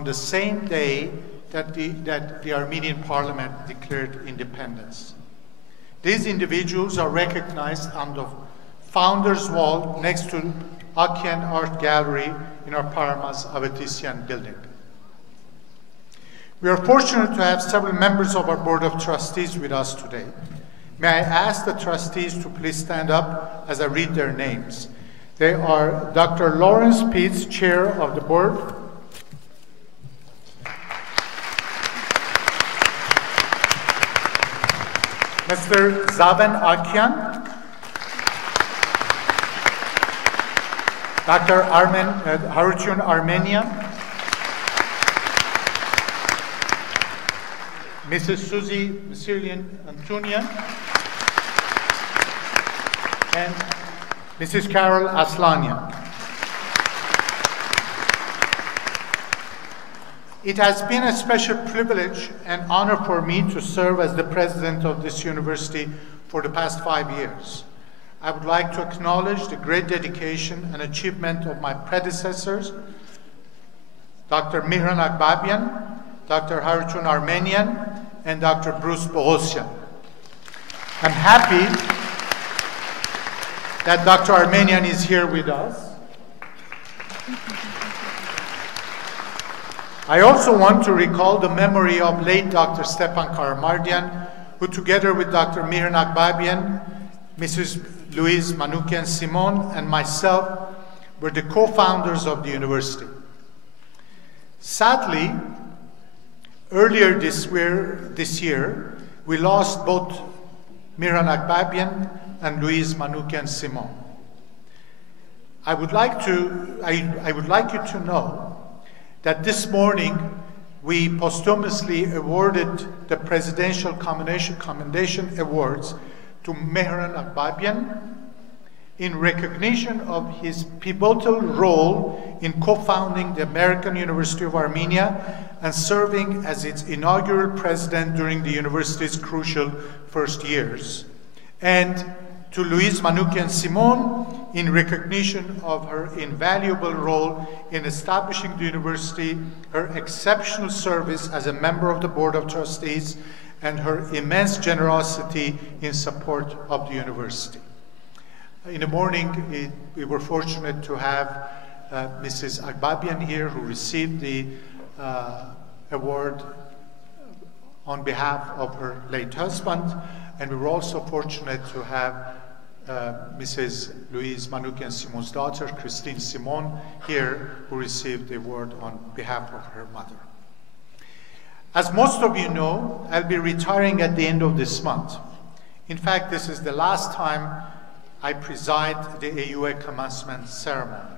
on the same day that the Armenian parliament declared independence. These individuals are recognized on the Founders Wall next to Akyem Art Gallery in our Parmas Avetisian building. We are fortunate to have several members of our Board of Trustees with us today. May I ask the trustees to please stand up as I read their names. They are Dr. Laura Spitz, Chair of the Board, Mr. Zaven Akyan, Dr. Harutyun Armenian, Mrs. Suzy Vasilian Antunian, and Mrs. Carol Aslanian. It has been a special privilege and honor for me to serve as the president of this university for the past 5 years. I would like to acknowledge the great dedication and achievement of my predecessors, Dr. Mihran Akbabian, Dr. Harutyun Armenian, and Dr. Bruce Bogosian. I'm happy that Dr. Armenian is here with us. I also want to recall the memory of late Dr. Stepan Karamardian, who together with Dr. Mihran Akbabian, Mrs. Louise Manoukian-Simon, and myself were the co-founders of the university. Sadly, earlier this year, we lost both Mihran Akbabian and Louise Manoukian-Simon. I would like you to know that this morning we posthumously awarded the Presidential Commendation Awards to Mihran Akbabian in recognition of his pivotal role in co-founding the American University of Armenia and serving as its inaugural president during the university's crucial first years, and to Louise Manoukian-Simon in recognition of her invaluable role in establishing the university, her exceptional service as a member of the Board of Trustees, and her immense generosity in support of the university. In the morning, we were fortunate to have Mrs. Akbabian here, who received the award on behalf of her late husband, and we were also fortunate to have Mrs. Louise Manoukian-Simon's daughter, Christine Simon, here, who received the award on behalf of her mother. As most of you know, I'll be retiring at the end of this month. In fact, this is the last time I preside the AUA commencement ceremony.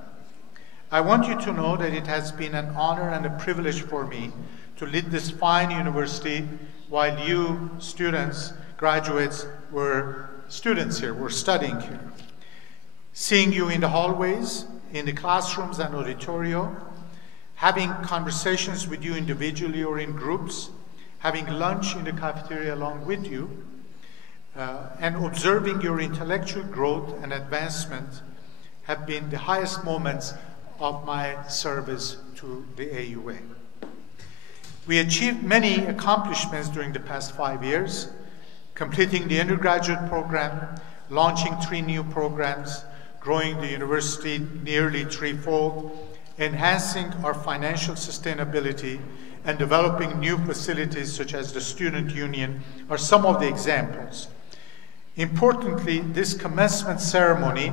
I want you to know that it has been an honor and a privilege for me to lead this fine university while you students, graduates, were students here, were studying here. Seeing you in the hallways, in the classrooms and auditorium, having conversations with you individually or in groups, having lunch in the cafeteria along with you, and observing your intellectual growth and advancement have been the highest moments of my service to the AUA. We achieved many accomplishments during the past 5 years, completing the undergraduate program, launching 3 new programs, growing the university nearly 3-fold, enhancing our financial sustainability, and developing new facilities such as the Student Union are some of the examples. Importantly, this commencement ceremony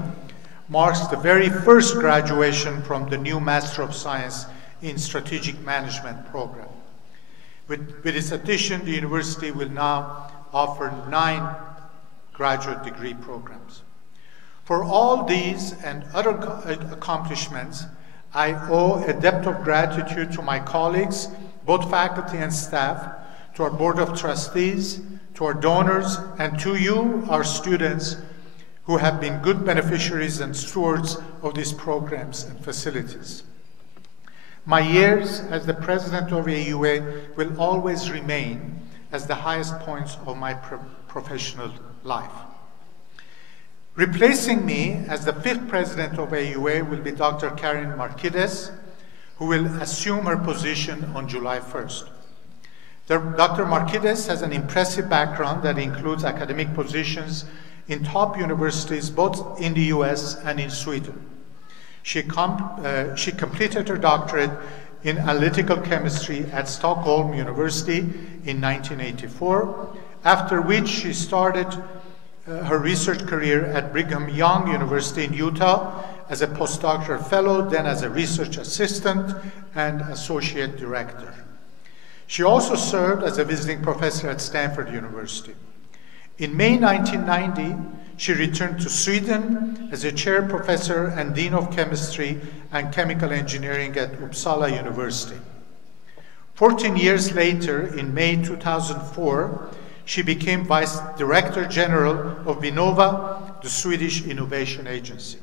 marks the very first graduation from the new Master of Science in Strategic Management program. With its addition, the university will now offer 9 graduate degree programs. For all these and other accomplishments, I owe a debt of gratitude to my colleagues, both faculty and staff, to our Board of Trustees, to our donors, and to you, our students, who have been good beneficiaries and stewards of these programs and facilities. My years as the president of AUA will always remain as the highest points of my professional life. Replacing me as the 5th president of AUA will be Dr. Karen Martinez, who will assume her position on July 1st. Dr. Martinez has an impressive background that includes academic positions in top universities both in the US and in Sweden. She completed her doctorate in analytical chemistry at Stockholm University in 1984, after which she started her research career at Brigham Young University in Utah as a postdoctoral fellow, then as a research assistant and associate director. She also served as a visiting professor at Stanford University. In May 1990, she returned to Sweden as a chair professor and dean of chemistry and chemical engineering at Uppsala University. 14 years later, in May 2004, she became Vice Director General of Vinnova, the Swedish innovation agency.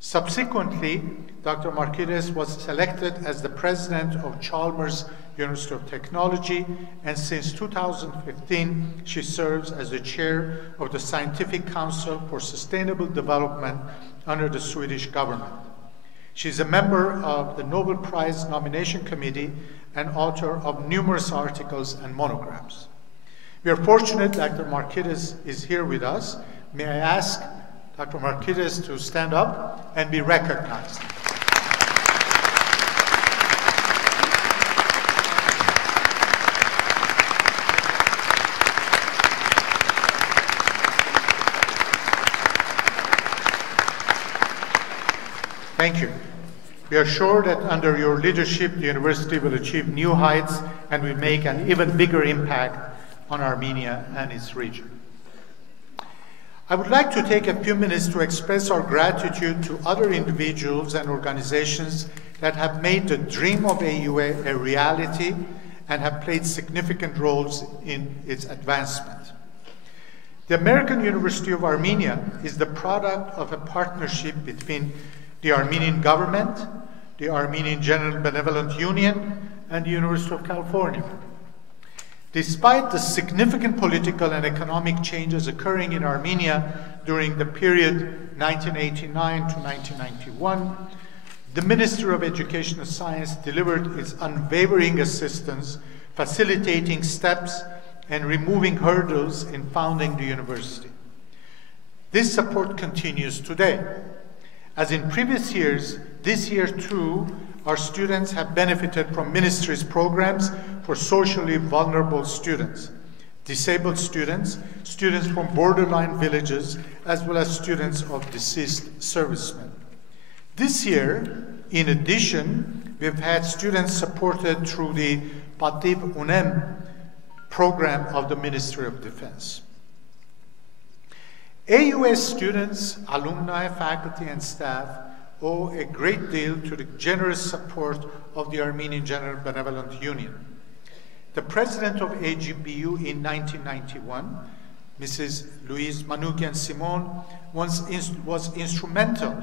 Subsequently, Dr. Martinez was selected as the president of Chalmers University of Technology, and since 2015, she serves as the chair of the Scientific Council for Sustainable Development under the Swedish government. She is a member of the Nobel Prize Nomination Committee and author of numerous articles and monographs. We are fortunate Dr. Martinez is here with us. May I ask Dr. Martinez to stand up and be recognized. Thank you. We are sure that under your leadership, the university will achieve new heights and will make an even bigger impact on Armenia and its region. I would like to take a few minutes to express our gratitude to other individuals and organizations that have made the dream of AUA a reality and have played significant roles in its advancement. The American University of Armenia is the product of a partnership between the Armenian government, the Armenian General Benevolent Union, and the University of California. Despite the significant political and economic changes occurring in Armenia during the period 1989 to 1991, the Ministry of Education and Science delivered its unwavering assistance, facilitating steps and removing hurdles in founding the university. This support continues today. As in previous years, this year too, our students have benefited from ministry's programs for socially vulnerable students, disabled students, students from borderline villages, as well as students of deceased servicemen. This year, in addition, we've had students supported through the Pativ Unem program of the Ministry of Defense. AUA students, alumni, faculty, and staff owe a great deal to the generous support of the Armenian General Benevolent Union. The president of AGBU in 1991, Mrs. Louise Manoukian-Simon, was instrumental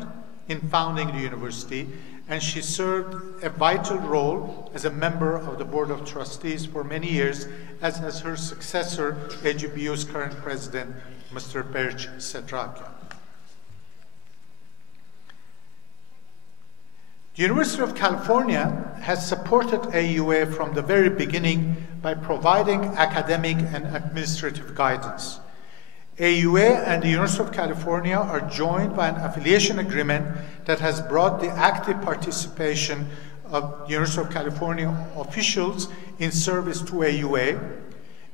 in founding the university, and she served a vital role as a member of the Board of Trustees for many years, as has her successor, AGBU's current president, Mr. Berch Sedrakian. The University of California has supported AUA from the very beginning by providing academic and administrative guidance. AUA and the University of California are joined by an affiliation agreement that has brought the active participation of the University of California officials in service to AUA,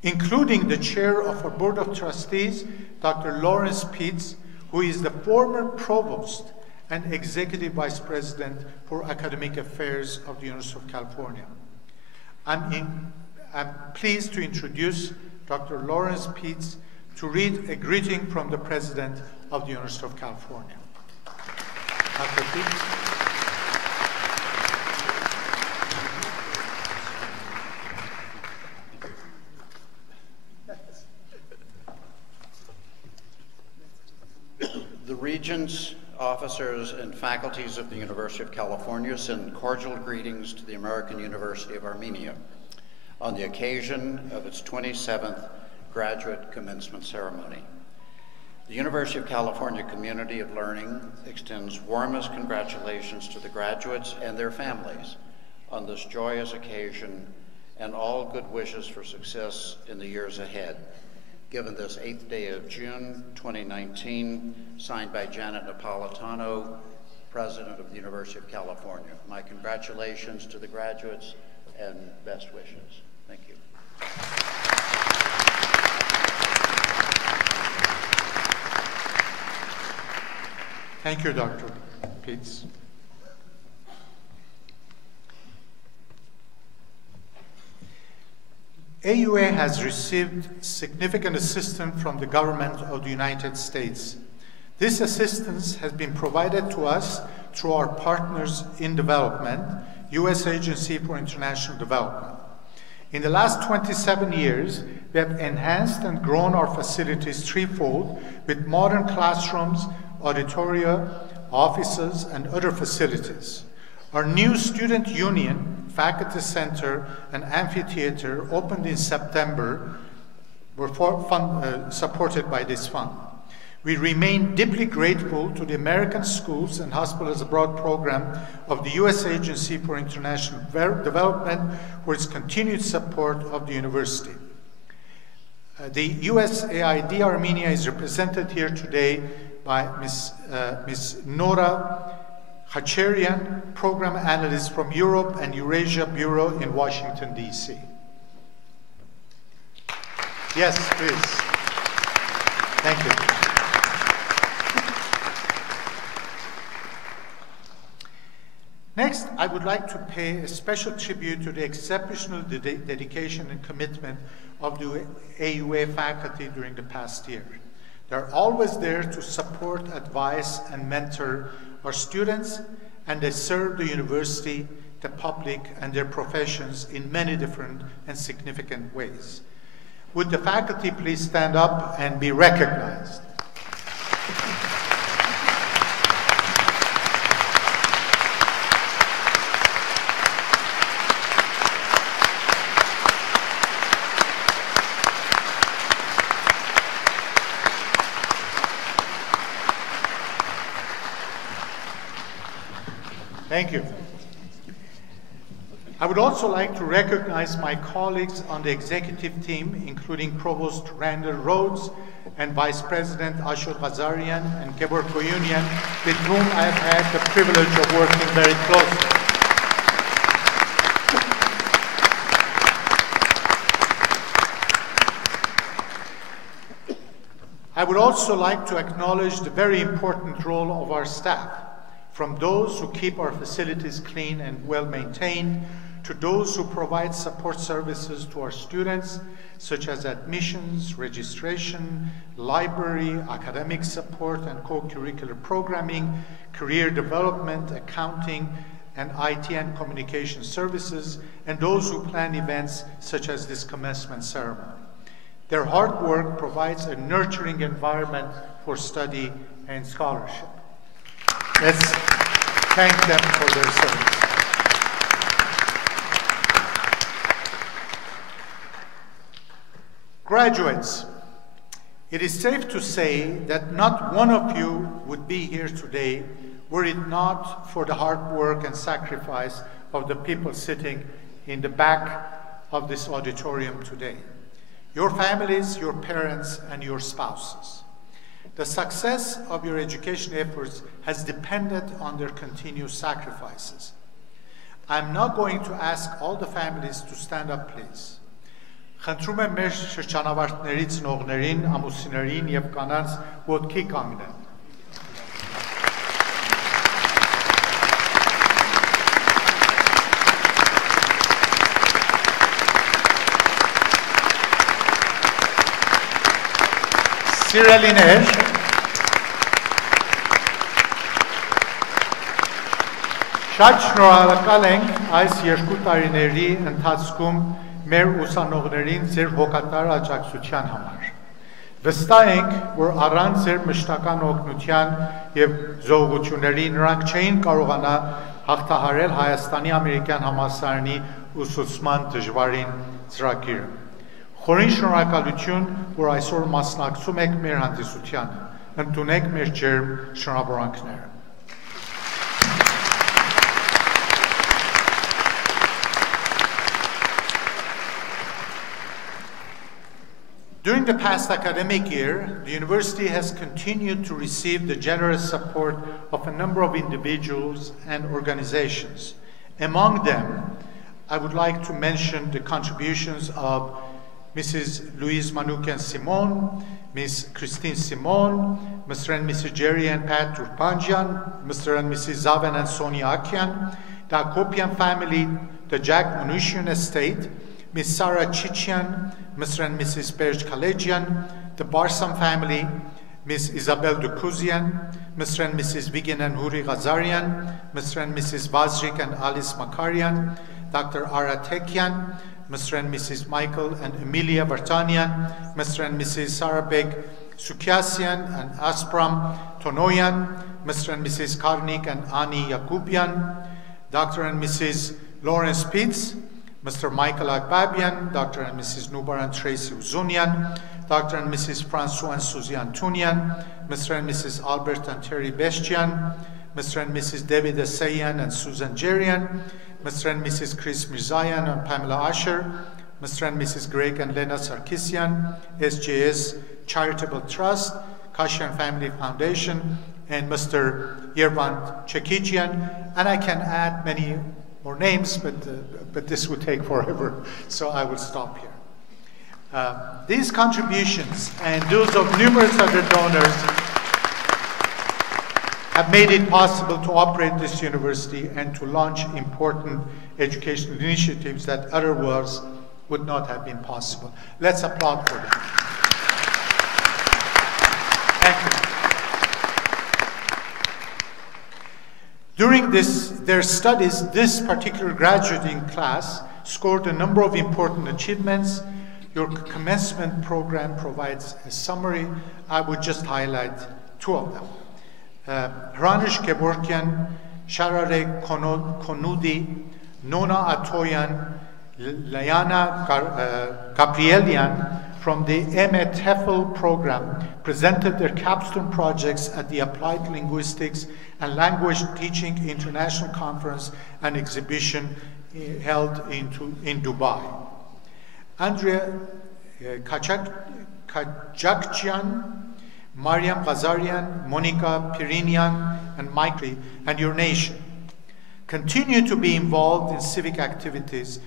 including the chair of our Board of Trustees, Dr. Laura Spitz, who is the former provost and executive vice president for academic affairs of the University of California. I'm pleased to introduce Dr. Laura Spitz to read a greeting from the president of the University of California. Dr. Spitz. The regents, officers, and faculties of the University of California send cordial greetings to the American University of Armenia on the occasion of its 27th Graduate Commencement Ceremony. The University of California Community of Learning extends warmest congratulations to the graduates and their families on this joyous occasion and all good wishes for success in the years ahead. Given this 8th day of June 2019, signed by Janet Napolitano, President of the University of California. My congratulations to the graduates and best wishes. Thank you. Thank you, Dr. Spitz. AUA has received significant assistance from the government of the United States. This assistance has been provided to us through our partners in development, U.S. Agency for International Development. In the last 27 years, we have enhanced and grown our facilities threefold with modern classrooms, auditoria, offices, and other facilities. Our new student union, faculty center, and amphitheater opened in September were supported by this fund. We remain deeply grateful to the American Schools and Hospitals Abroad program of the U.S. Agency for International Development for its continued support of the university. The USAID Armenia is represented here today by Ms. Nora Hacherian, Program Analyst from Europe and Eurasia Bureau in Washington, D.C. Yes, please. Thank you. Next, I would like to pay a special tribute to the exceptional dedication and commitment of the AUA faculty during the past year. They're always there to support, advise, and mentor our students, and they serve the university, the public, and their professions in many different and significant ways. Would the faculty please stand up and be recognized? Thank you. I would also like to recognize my colleagues on the executive team, including Provost Randall Rhodes and Vice President Ashur Ghazarian and Gebor Koyunian, with whom I have had the privilege of working very closely. I would also like to acknowledge the very important role of our staff, from those who keep our facilities clean and well maintained, to those who provide support services to our students, such as admissions, registration, library, academic support, and co-curricular programming, career development, accounting, and IT and communication services, and those who plan events such as this commencement ceremony. Their hard work provides a nurturing environment for study and scholarship. Let's thank them for their service. Graduates, it is safe to say that not one of you would be here today were it not for the hard work and sacrifice of the people sitting in the back of this auditorium today. Your families, your parents, and your spouses. The success of your education efforts has depended on their continuous sacrifices. I'm now going to ask all the families to stand up, please. Խնդրում եմ մեր շրջանավարտներից նողներին, ամուսիններին եւ կանանց ոտքի կանգնեն։ Սիրելիներ, շատ շնորհակալ ենք այս 2 տարիների ընթացքում մեր ուսանողներին ձեր հոգատար աջակցության համար։ Վստահ ենք, որ առանց ձեր մշտական օգնության եւ զոհությունների նրանք չէին կարողանա հաղթահարել Հայաստանի ամերիկյան համալսարանի ուսուցման դժվարին ծրագիրը։ Խորին շնորհակալություն, որ այսօր մասնակցում եք մեր հանդիսությանը։ Ընտունեք մեր ջերմ շնորհավորանքները։ During the past academic year, the university has continued to receive the generous support of a number of individuals and organizations. Among them, I would like to mention the contributions of Mrs. Louise Manoukian-Simon, Ms. Christine Simon, Mr. and Mrs. Jerry and Pat Turpanjian, Mr. and Mrs. Zaven and Sonia Akian, the Akopian family, the Jack Manouchian estate, Ms. Sarah Chichian, Mr. and Mrs. Berj Kalejian, the Barsam family, Ms. Isabel Dukuzian, Mr. and Mrs. Vigen and Huri Ghazarian, Mr. and Mrs. Vazrik and Alice Makarian, Dr. Aratekian, Mr. and Mrs. Michael and Emilia Vartanian, Mr. and Mrs. Sarabek Sukyasian and Aspram Tonoyan, Mr. and Mrs. Karnik and Ani Yakubian, Dr. and Mrs. Laura Spitz, Mr. Michael Akbabian, Dr. and Mrs. Nubar and Tracy Uzunian, Dr. and Mrs. Francois and Suzy Antunian, Mr. and Mrs. Albert and Terry Bestian, Mr. and Mrs. David Essayan and Susan Jerian, Mr. and Mrs. Chris Mirzayan and Pamela Asher, Mr. and Mrs. Greg and Lena Sarkisian, SJS Charitable Trust, Kashian Family Foundation, and Mr. Yervan Chekijian. And I can add many more names, but this would take forever, so I will stop here. These contributions and those of numerous other donors have made it possible to operate this university and to launch important educational initiatives that otherwise would not have been possible. Let's applaud for them. Thank you. During their studies, this particular graduating class scored a number of important achievements. Your commencement program provides a summary. I would just highlight two of them. Hranish Gevorkian, Sharare Konudi, Nona Atoyan, Layana Gabrielian from the MA TEFL program presented their capstone projects at the Applied Linguistics and Language Teaching International Conference and Exhibition held in Dubai. Andrea Kajakjian, Mariam Ghazarian, Monica Pirinian, and Mikri, and your nation. Continue to be involved in civic activities,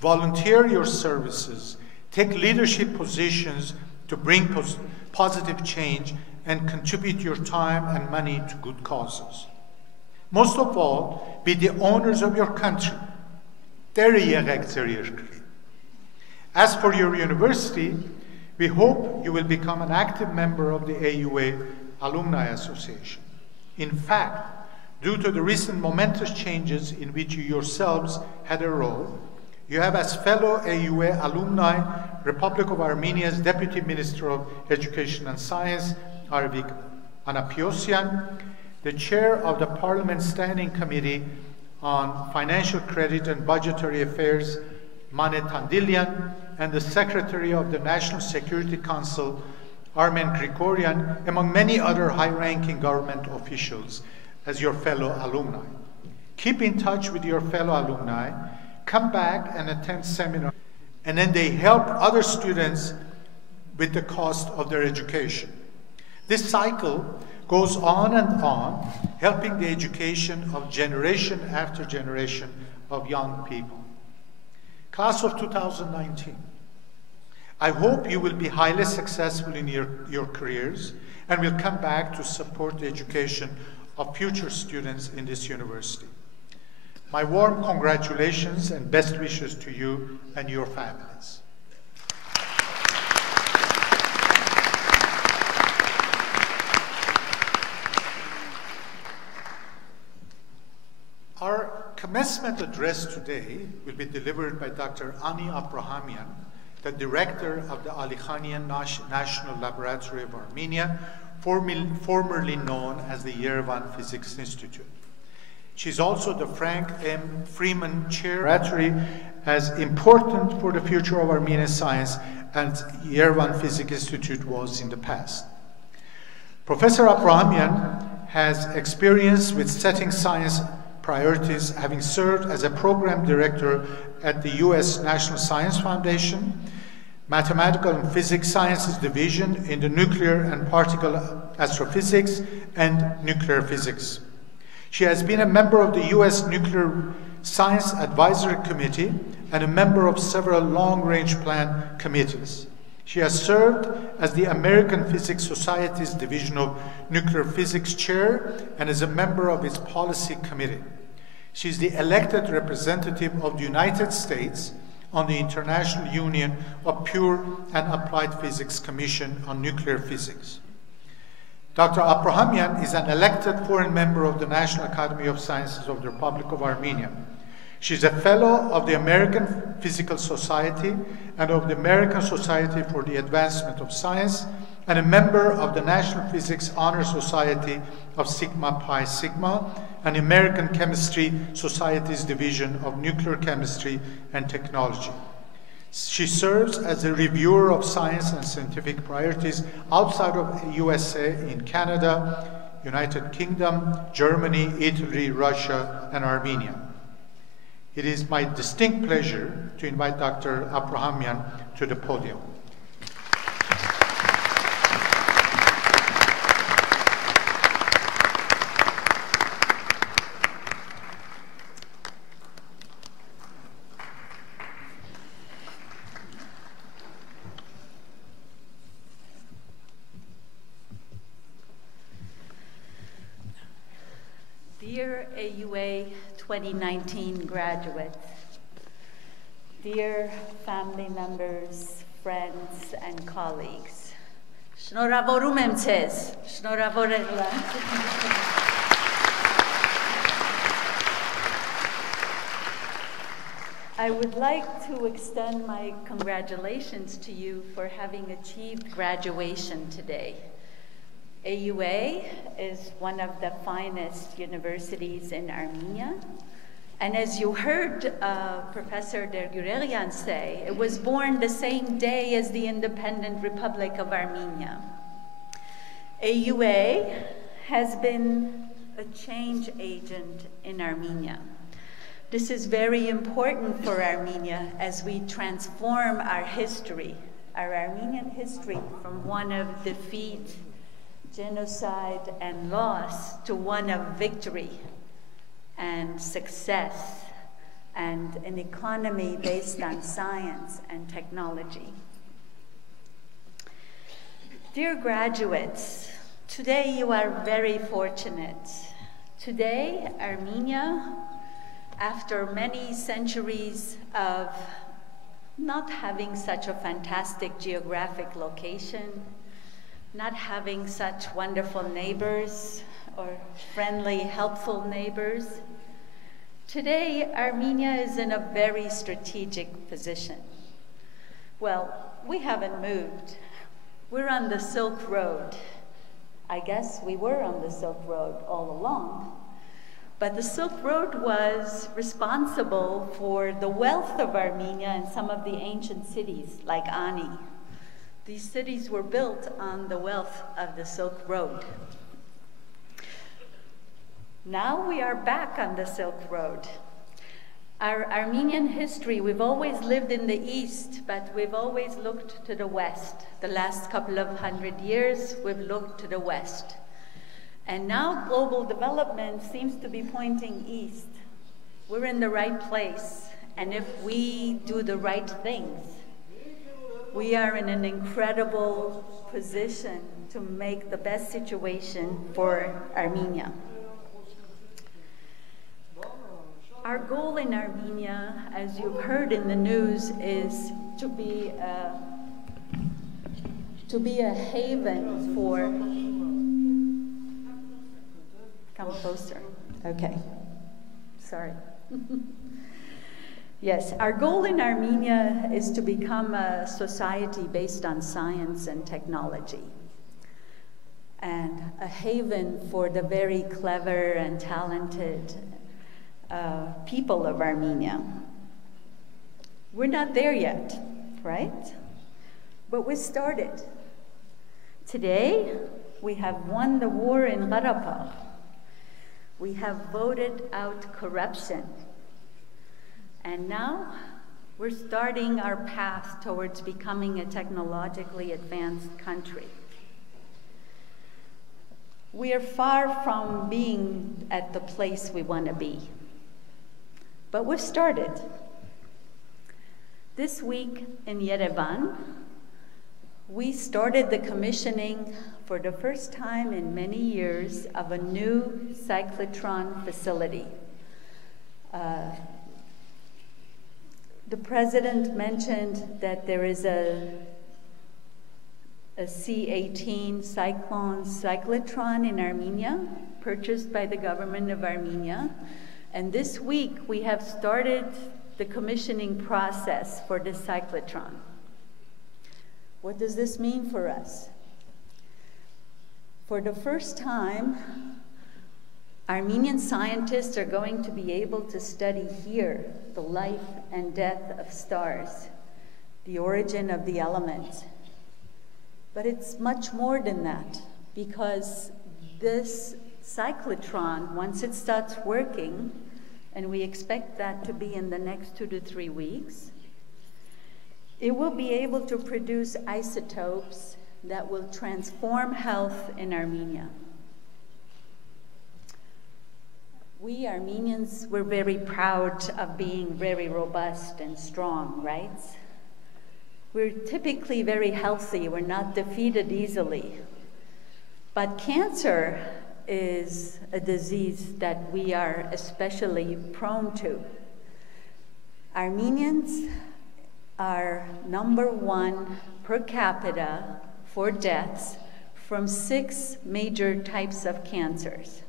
volunteer your services, take leadership positions to bring positive change, and contribute your time and money to good causes. Most of all, be the owners of your country. As for your university, we hope you will become an active member of the AUA Alumni Association. In fact, due to the recent momentous changes in which you yourselves had a role, you have as fellow AUA alumni, Republic of Armenia's Deputy Minister of Education and Science, Arvik Anapiosian, the chair of the Parliament Standing Committee on Financial Credit and Budgetary Affairs, Mane Tandilian, and the Secretary of the National Security Council, Armen Grigorian, among many other high-ranking government officials, as your fellow alumni. Keep in touch with your fellow alumni, come back and attend seminars, and then they help other students with the cost of their education. This cycle goes on and on, helping the education of generation after generation of young people. Class of 2019, I hope you will be highly successful in your careers and will come back to support the education of future students in this university. My warm congratulations and best wishes to you and your families. Our commencement address today will be delivered by Dr. Ani Abrahamian, the director of the Ali Khanian National Laboratory of Armenia, formerly known as the Yerevan Physics Institute. She's also the Frank M. Freeman Chair Laboratory, as important for the future of Armenian science as Yerevan Physics Institute was in the past. Professor Abrahamian has experience with setting science priorities, having served as a program director at the U.S. National Science Foundation, Mathematical and Physics Sciences Division in the Nuclear and Particle Astrophysics and Nuclear Physics. She has been a member of the U.S. Nuclear Science Advisory Committee and a member of several long-range plan committees. She has served as the American Physics Society's Division of Nuclear Physics Chair and is a member of its Policy Committee. She is the elected representative of the United States on the International Union of Pure and Applied Physics Commission on Nuclear Physics. Dr. Abrahamian is an elected foreign member of the National Academy of Sciences of the Republic of Armenia. She is a fellow of the American Physical Society and of the American Society for the Advancement of Science, and a member of the National Physics Honor Society of Sigma Pi Sigma, and American Chemistry Society's Division of Nuclear Chemistry and Technology. She serves as a reviewer of science and scientific priorities outside of the USA in Canada, United Kingdom, Germany, Italy, Russia, and Armenia. It is my distinct pleasure to invite Dr. Abrahamian to the podium. Dear AUA 2019 graduates, dear family members, friends, and colleagues, Shnoravorում եմ ձեզ, շնորհավորել եմ։ I would like to extend my congratulations to you for having achieved graduation today. AUA is one of the finest universities in Armenia. And as you heard Professor Dergurelian say, it was born the same day as the independent Republic of Armenia. AUA has been a change agent in Armenia. This is very important for Armenia as we transform our history, our Armenian history, from one of defeat, genocide, and loss to one of victory and success and an economy based on science and technology. Dear graduates, today you are very fortunate. Today, Armenia, after many centuries of not having such a fantastic geographic location, not having such wonderful neighbors or friendly, helpful neighbors, today Armenia is in a very strategic position. Well, we haven't moved. We're on the Silk Road. I guess we were on the Silk Road all along. But the Silk Road was responsible for the wealth of Armenia and some of the ancient cities like Ani. These cities were built on the wealth of the Silk Road. Now we are back on the Silk Road. Our Armenian history, we've always lived in the East, but we've always looked to the West. The last couple of 100 years, we've looked to the West. And now global development seems to be pointing east. We're in the right place, and if we do the right things, we are in an incredible position to make the best situation for Armenia. Our goal in Armenia, as you've heard in the news, is to be a haven for... Come closer. Okay. Sorry. Yes, our goal in Armenia is to become a society based on science and technology, and a haven for the very clever and talented people of Armenia. We're not there yet, right? But we started. Today, we have won the war in Qarabakh. We have voted out corruption. And now we're starting our path towards becoming a technologically advanced country. We are far from being at the place we want to be, but we've started. This week in Yerevan, we started the commissioning for the first time in many years of a new cyclotron facility. The president mentioned that there is a C-18 Cyclone cyclotron in Armenia, purchased by the government of Armenia. And this week, we have started the commissioning process for this cyclotron. What does this mean for us? For the first time, Armenian scientists are going to be able to study here the life and death of stars, the origin of the elements. But it's much more than that, because this cyclotron, once it starts working, and we expect that to be in the next 2 to 3 weeks, it will be able to produce isotopes that will transform health in Armenia. We Armenians, we're very proud of being very robust and strong, right? We're typically very healthy. We're not defeated easily. But cancer is a disease that we are especially prone to. Armenians are #1 per capita for deaths from 6 major types of cancers.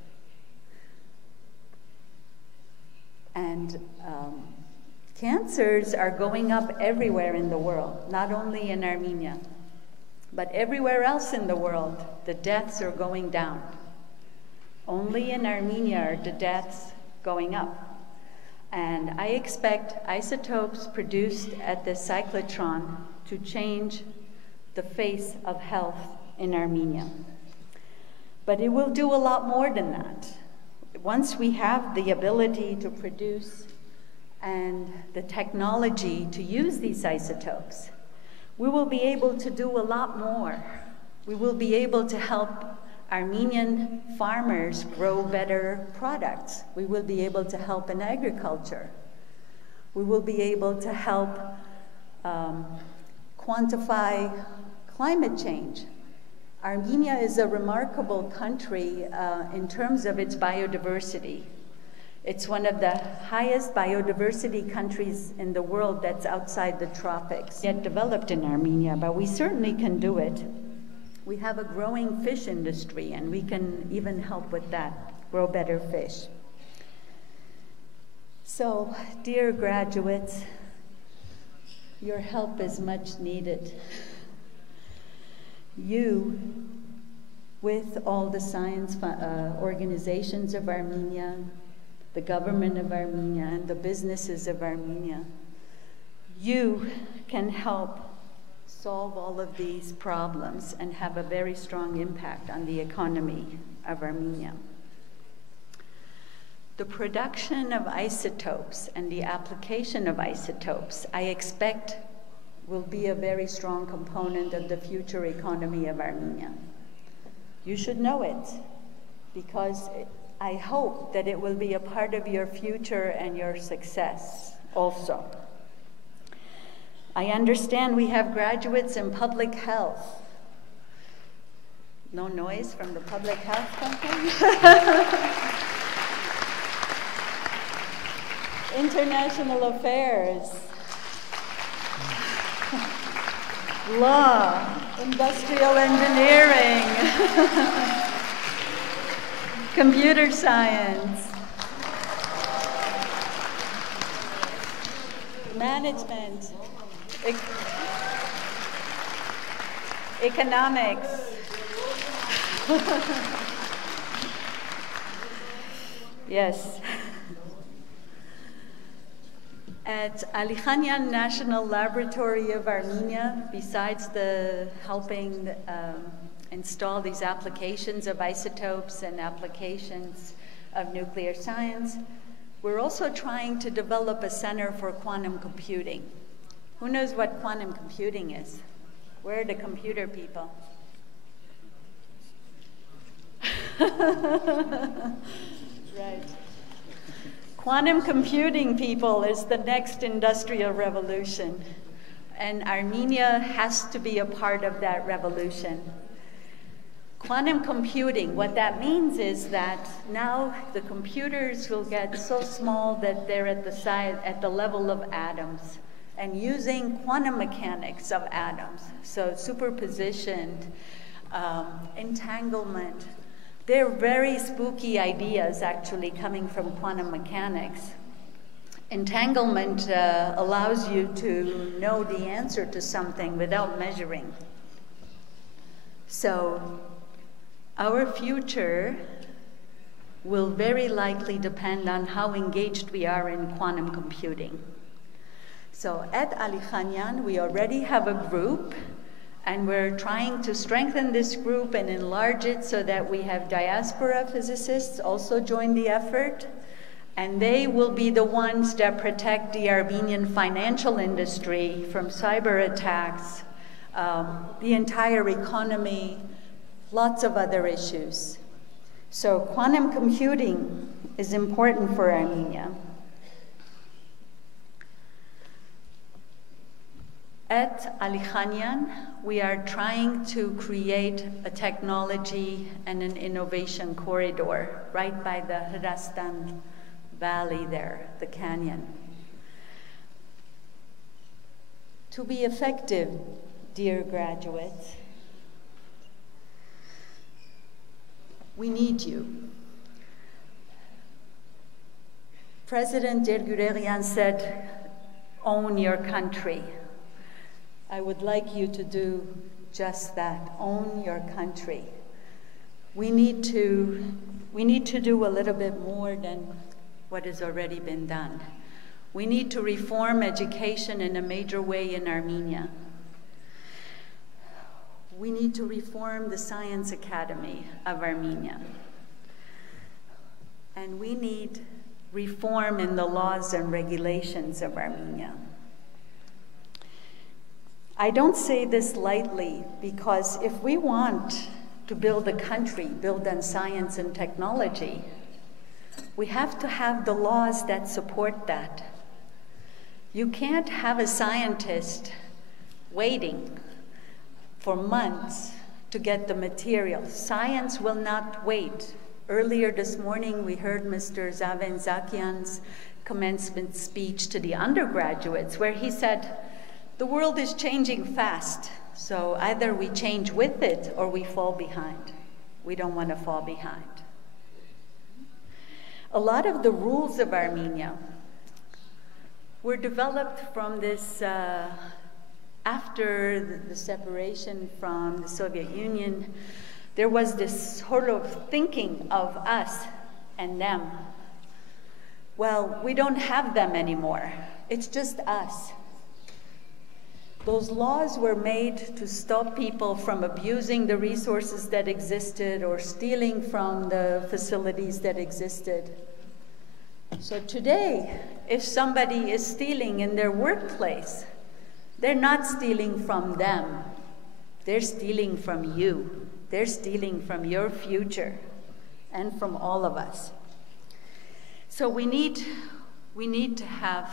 And cancers are going up everywhere in the world, not only in Armenia, but everywhere else in the world, the deaths are going down. Only in Armenia are the deaths going up. And I expect isotopes produced at the cyclotron to change the face of health in Armenia. But it will do a lot more than that. Once we have the ability to produce and the technology to use these isotopes, we will be able to do a lot more. We will be able to help Armenian farmers grow better products. We will be able to help in agriculture. We will be able to help quantify climate change. Armenia is a remarkable country in terms of its biodiversity. It's one of the highest biodiversity countries in the world that's outside the tropics. Yet developed in Armenia, but we certainly can do it. We have a growing fish industry, and we can even help with that, grow better fish. So, dear graduates, your help is much needed. You, with all the science organizations of Armenia, the government of Armenia, and the businesses of Armenia, you can help solve all of these problems and have a very strong impact on the economy of Armenia. The production of isotopes and the application of isotopes, I expect, will be a very strong component of the future economy of Armenia. You should know it, because I hope that it will be a part of your future and your success also. I understand we have graduates in public health. No noise from the public health company? International affairs. Law, industrial engineering, computer science, management, economics, yes. At Ali Khanian National Laboratory of Armenia, besides the helping install these applications of isotopes and applications of nuclear science. We're also trying to develop a center for quantum computing. Who knows what quantum computing is? Where are the computer people? Right. Quantum computing, people, is the next industrial revolution. And Armenia has to be a part of that revolution. Quantum computing, what that means is that now the computers will get so small that they're at the level of atoms, and using quantum mechanics of atoms, so superpositioned, entanglement. They're very spooky ideas actually coming from quantum mechanics. Entanglement allows you to know the answer to something without measuring. So our future will very likely depend on how engaged we are in quantum computing. So at Ali Khanyan, we already have a group, and we're trying to strengthen this group and enlarge it so that we have diaspora physicists also join the effort. And they will be the ones that protect the Armenian financial industry from cyber attacks, the entire economy, lots of other issues. So quantum computing is important for Armenia. At Ali Khanyan, we are trying to create a technology and an innovation corridor right by the Hrastan Valley there, the canyon. To be effective, dear graduates, we need you. President Dergurerian said, own your country. I would like you to do just that, own your country. We need to do a little bit more than what has already been done. We need to reform education in a major way in Armenia. We need to reform the Science Academy of Armenia. And we need reform in the laws and regulations of Armenia. I don't say this lightly, because if we want to build a country built on science and technology, we have to have the laws that support that. You can't have a scientist waiting for months to get the materials. Science will not wait. Earlier this morning, we heard Mr. Zaven Zakian's commencement speech to the undergraduates, where he said, the world is changing fast, so either we change with it or we fall behind. We don't want to fall behind. A lot of the rules of Armenia were developed from this, after the separation from the Soviet Union, there was this sort of thinking of us and them. Well, we don't have them anymore. It's just us. Those laws were made to stop people from abusing the resources that existed or stealing from the facilities that existed. So today, if somebody is stealing in their workplace, they're not stealing from them. They're stealing from you. They're stealing from your future and from all of us. So we need to have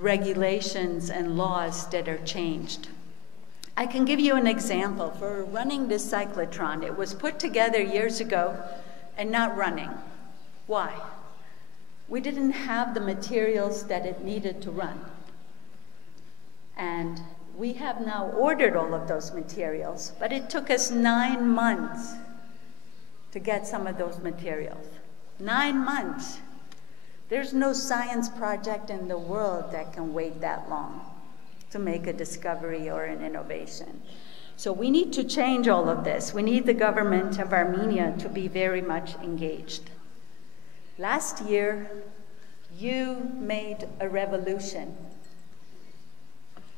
regulations and laws that are changed. I can give you an example. For running this cyclotron, it was put together years ago and not running. Why? We didn't have the materials that it needed to run. And we have now ordered all of those materials, but it took us 9 months to get some of those materials. 9 months. There's no science project in the world that can wait that long to make a discovery or an innovation. So we need to change all of this. We need the government of Armenia to be very much engaged. Last year, you made a revolution,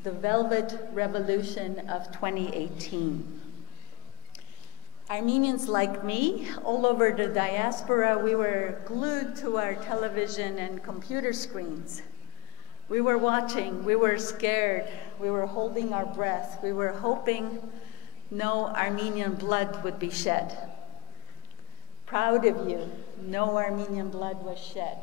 the Velvet Revolution of 2018. Armenians like me, all over the diaspora, we were glued to our television and computer screens. We were watching, we were scared, we were holding our breath, we were hoping no Armenian blood would be shed. Proud of you, no Armenian blood was shed.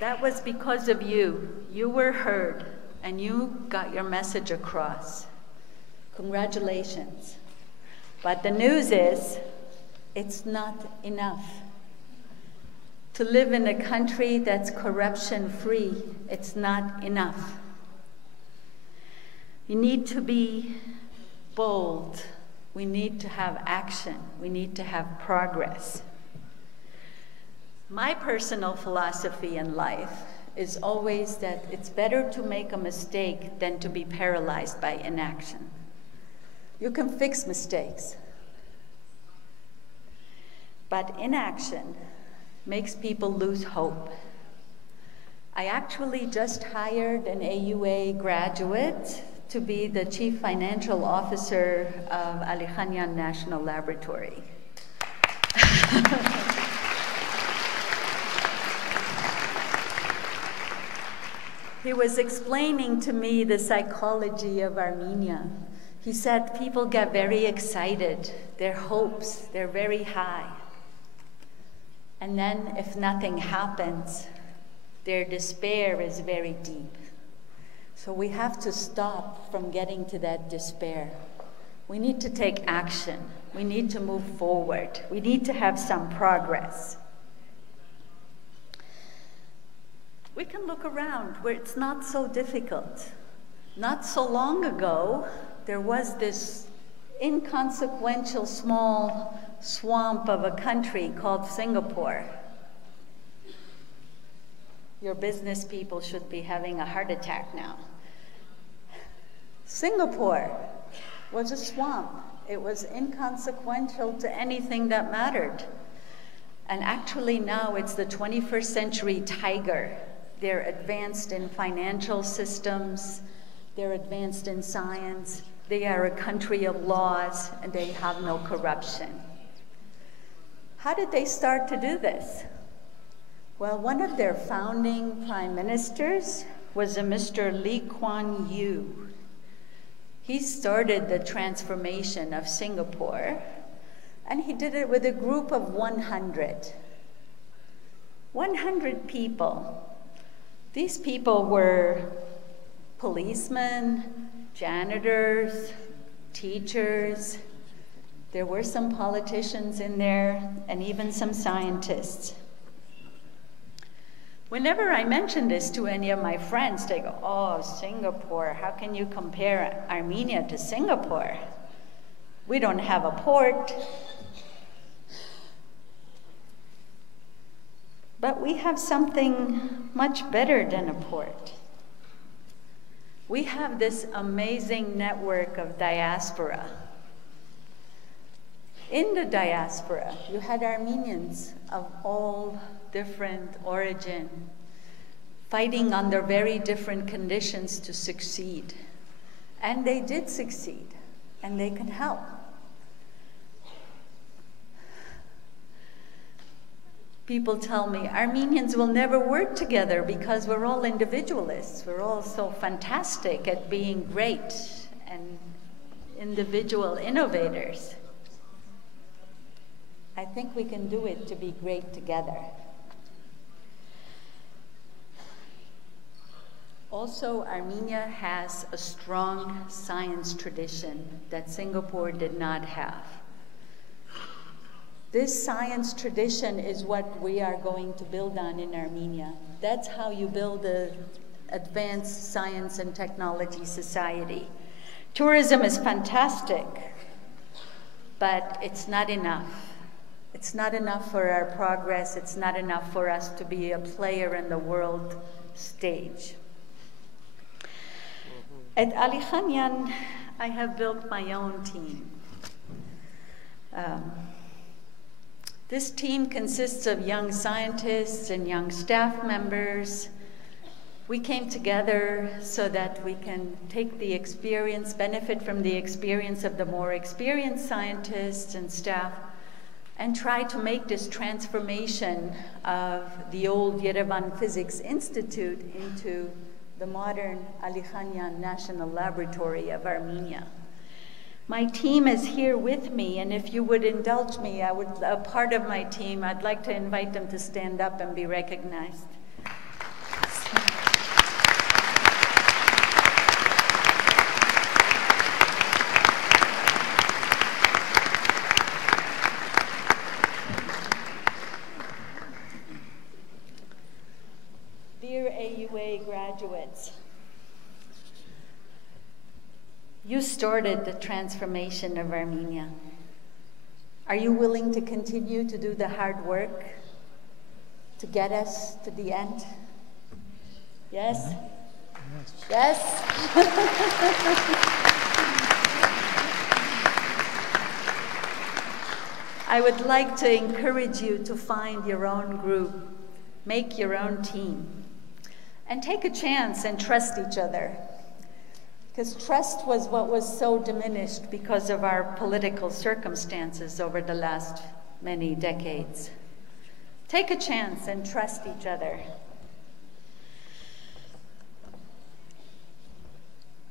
That was because of you. You were heard, and you got your message across. Congratulations. But the news is, it's not enough. To live in a country that's corruption-free, it's not enough. You need to be bold. We need to have action. We need to have progress. My personal philosophy in life is always that it's better to make a mistake than to be paralyzed by inaction. You can fix mistakes, but inaction makes people lose hope. I actually just hired an AUA graduate to be the Chief Financial Officer of Alichanyan National Laboratory. He was explaining to me the psychology of Armenia. He said people get very excited, their hopes, they're very high. And then if nothing happens, their despair is very deep. So we have to stop from getting to that despair. We need to take action. We need to move forward. We need to have some progress. We can look around where it's not so difficult. Not so long ago, there was this inconsequential small swamp of a country called Singapore. Your business people should be having a heart attack now. Singapore was a swamp. It was inconsequential to anything that mattered. And actually now it's the 21st century tiger. They're advanced in financial systems, they're advanced in science, they are a country of laws, and they have no corruption. How did they start to do this? Well, one of their founding prime ministers was a Mr. Lee Kuan Yew. He started the transformation of Singapore, and he did it with a group of 100. 100 people. These people were policemen, janitors, teachers. There were some politicians in there, and even some scientists. Whenever I mention this to any of my friends, they go, "Oh, Singapore, how can you compare Armenia to Singapore? We don't have a port." But we have something much better than a port. We have this amazing network of diaspora. In the diaspora, you had Armenians of all different origin, fighting under very different conditions to succeed. And they did succeed, and they could help. People tell me Armenians will never work together because we're all individualists. We're all so fantastic at being great and individual innovators. I think we can do it to be great together. Also, Armenia has a strong science tradition that Singapore did not have. This science tradition is what we are going to build on in Armenia. That's how you build an advanced science and technology society. Tourism is fantastic, but it's not enough. It's not enough for our progress. It's not enough for us to be a player in the world stage. At Alichanyan, I have built my own team. This team consists of young scientists and young staff members. We came together so that we can take the experience, benefit from the experience of the more experienced scientists and staff, and try to make this transformation of the old Yerevan Physics Institute into the modern Ali Khanyan National Laboratory of Armenia. My team is here with me, and if you would indulge me, a part of my team, I'd like to invite them to stand up and be recognized. Dear AUA graduates, you started the transformation of Armenia. Are you willing to continue to do the hard work to get us to the end? Yes? Yes? I would like to encourage you to find your own group, make your own team, and take a chance and trust each other. Because trust was what was so diminished because of our political circumstances over the last many decades. Take a chance and trust each other.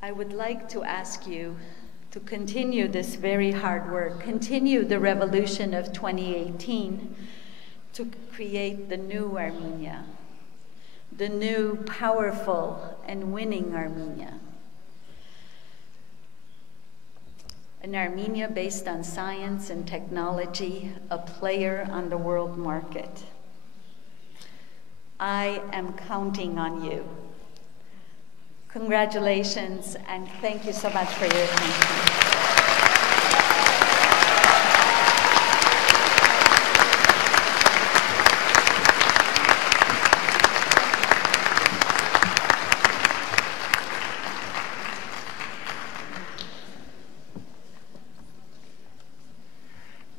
I would like to ask you to continue this very hard work, continue the revolution of 2018 to create the new Armenia, the new, powerful, and winning Armenia. An Armenia based on science and technology, a player on the world market. I am counting on you. Congratulations, and thank you so much for your attention.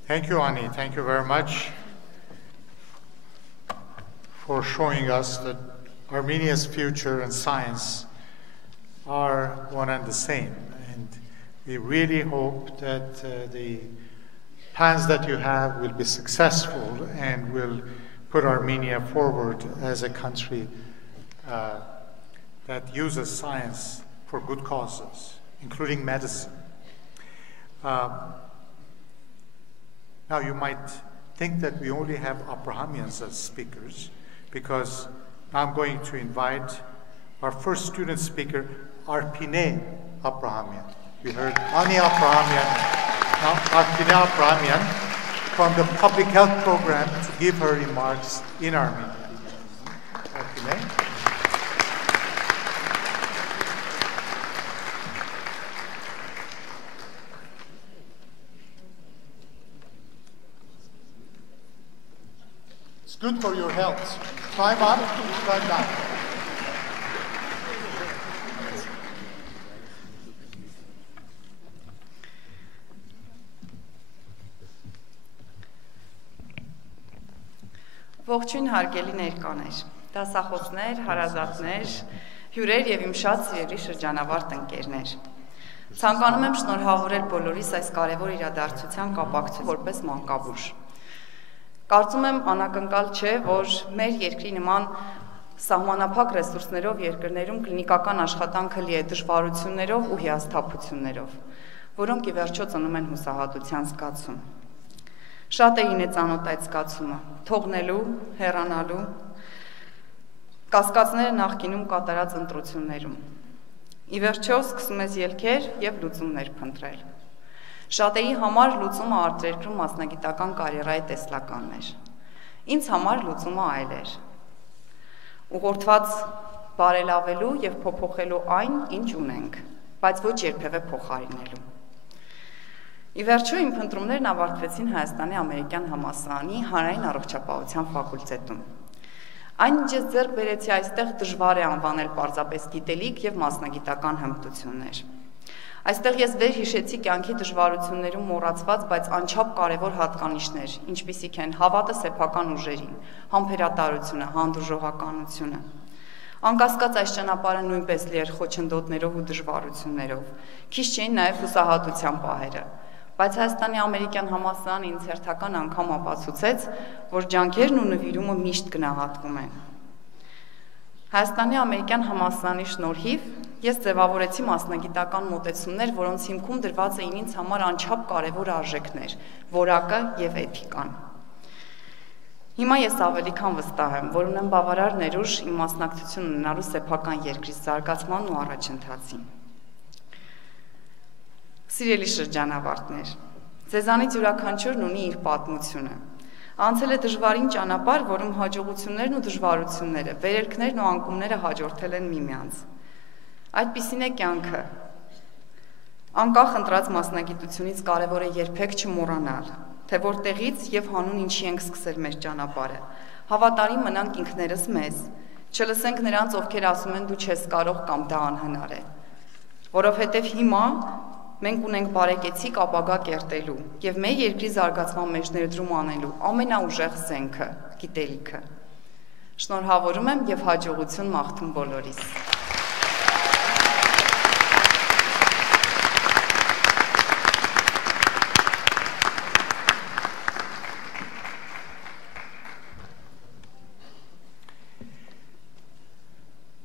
Thank you, Ani. Thank you very much for showing us that Armenia's future and science are one and the same. And we really hope that the plans that you have will be successful and will put Armenia forward as a country that uses science for good causes, including medicine. Now, you might think that we only have Abrahamians as speakers, because now I'm going to invite our first student speaker, Arpine Abrahamian. We heard Ani Abrahamian, now Arpine Abrahamian, from the Public Health Program to give her remarks in Armenia. Arpine. Good for your health. Climb up, climb down. Ողջույն հարգելի ներկաներ, դասախոսներ, հարազատներ, հյուրեր եւ իմ շատ սիրելի շրջանավարտ ընկերներ։ Ցանկանում եմ շնորհավորել բոլորիս այս կարևոր իրադարձության կապակցությամբ որպես մանկաբույժ։ Կարծում եմ անակնկալ չէ, որ մեր երկրի նման սահմանափակ ռեսուրսներով երկրներում կլինիկական աշխատանքը լի է դժվարություններով ու հիասթափություններով, որոնք ի վերջո ծնում են հուսահատության զգացում։ Շատերին է ծանոթ այդ զգացումը, թողնելու, հեռանալու, կասկածները նախկինում կատարած ընտրություններում։ Ի վերջո սկսում ես ելքեր եւ լուծումներ փնտրել։ Շատերի համար լուծումը արտերկրում մասնագիտական կարիերայի տեսլականն էր։ Ինձ համար լուծումը այլ էր։ Ուղղորդված բարելավելու եւ փոփոխելու այն, ինչ ունենք, բայց ոչ երբևէ փոխարինելու։ Ի վերջո իմ փնտրումներն ավարտվեցին Հայաստանի ամերիկյան համալսարանի հանրային առողջապահության ֆակուլտետում։ Այն, ինչ ես ձեռք բերեցի այստեղ, դժվար է անվանել պարզապես գիտելիք եւ մասնագիտական հմտություններ։ Այստեղ ես վեր հիշեցի կյանքի դժվարություններում մոռացված, բայց անչափ կարևոր հատկանիշներ, ինչպիսիք են հավատը սեփական ուժերին, համբերատարությունը, հանդուրժողականությունը։ Անկասկած այս ճանապարհը նույնպես լի էր խոչընդոտներով ու դժվարություններով։ Քիչ չէին նաև հուսահատության պահերը։ Բայց Հայաստանի ամերիկյան համալսարանը ինձ հերթական անգամ ապացուցեց, որ ջանքերն ու նվիրումը միշտ գնահատվում են։ Հայաստանի ամերիկյան համալսարանի շնորհիվ ես ձևավորեցի մասնագիտական մոտեցումներ, որոնց հիմքում դրված էին ինձ համար անչափ կարևոր արժեքներ՝ որակը եւ էթիկան։ Հիմա ես ավելի քան վստահ եմ, որ ունեմ բավարար ներուժ իմ մասնակցություն ունենալու սեփական երկրի զարգացման ու առաջընթացին։ Սիրելի շրջանավարտներ, ձեզանից յուրաքանչյուրն ունի իր պատմությունը։ Անցել է դժվարին ճանապարհ, որում հաջողություններն ու դժվարությունները, վերելքներն ու անկումները հաջորդել են միմյանց։ Այդպիսին է կյանքը։ Անկախ ընտրած մասնագիտությունից կարևոր է երբեք չմոռանալ, թե որտեղից եւ հանուն ինչի ենք սկսել մեր ճանապարհը։ Հավատարիմ մնանք ինքներս մեզ, չլսենք նրանց, ովքեր ասում են դու չես կարող կամ դա անհնար է, որովհետեւ հիմա մենք ունենք բարեկեցիկ ապագա կերտելու եւ մեր երկրի զարգացման մեջ ներդրում անելու ամենաուժեղ զենքը՝ գիտելիքը։ Շնորհավորում եմ եւ հաջողություն մաղթում բոլորիս։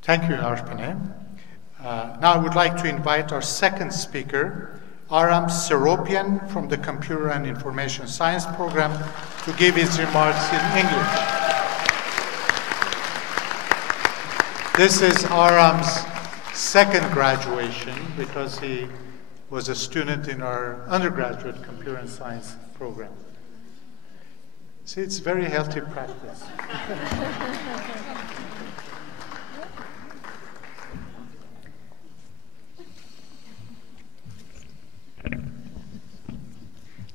Thank you, Arpine. Now I would like to invite our second speaker, Aram Seropian from the Computer and Information Science program, to give his remarks in English. This is Aram's second graduation because he was a student in our undergraduate Computer and Science program. See, it's very healthy practice.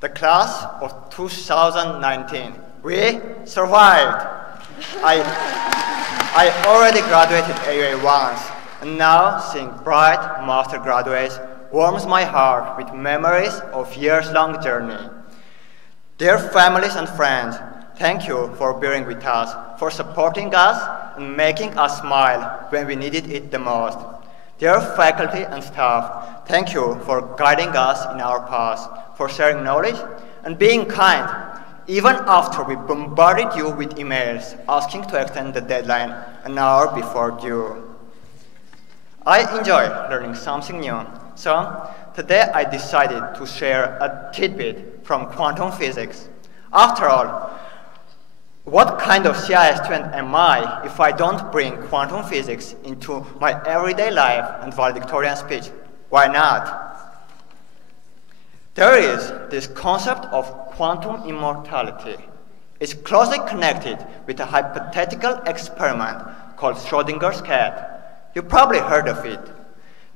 The class of 2019, we survived. I already graduated AUA once, and now seeing bright master graduates warms my heart with memories of years-long journey. Dear families and friends, thank you for bearing with us, for supporting us and making us smile when we needed it the most. Dear faculty and staff, thank you for guiding us in our path, for sharing knowledge and being kind, even after we bombarded you with emails asking to extend the deadline an hour before due. I enjoy learning something new, so today I decided to share a tidbit from quantum physics. After all, what kind of CIS student am I if I don't bring quantum physics into my everyday life and valedictorian speech? Why not? There is this concept of quantum immortality. It's closely connected with a hypothetical experiment called Schrödinger's cat. You probably heard of it.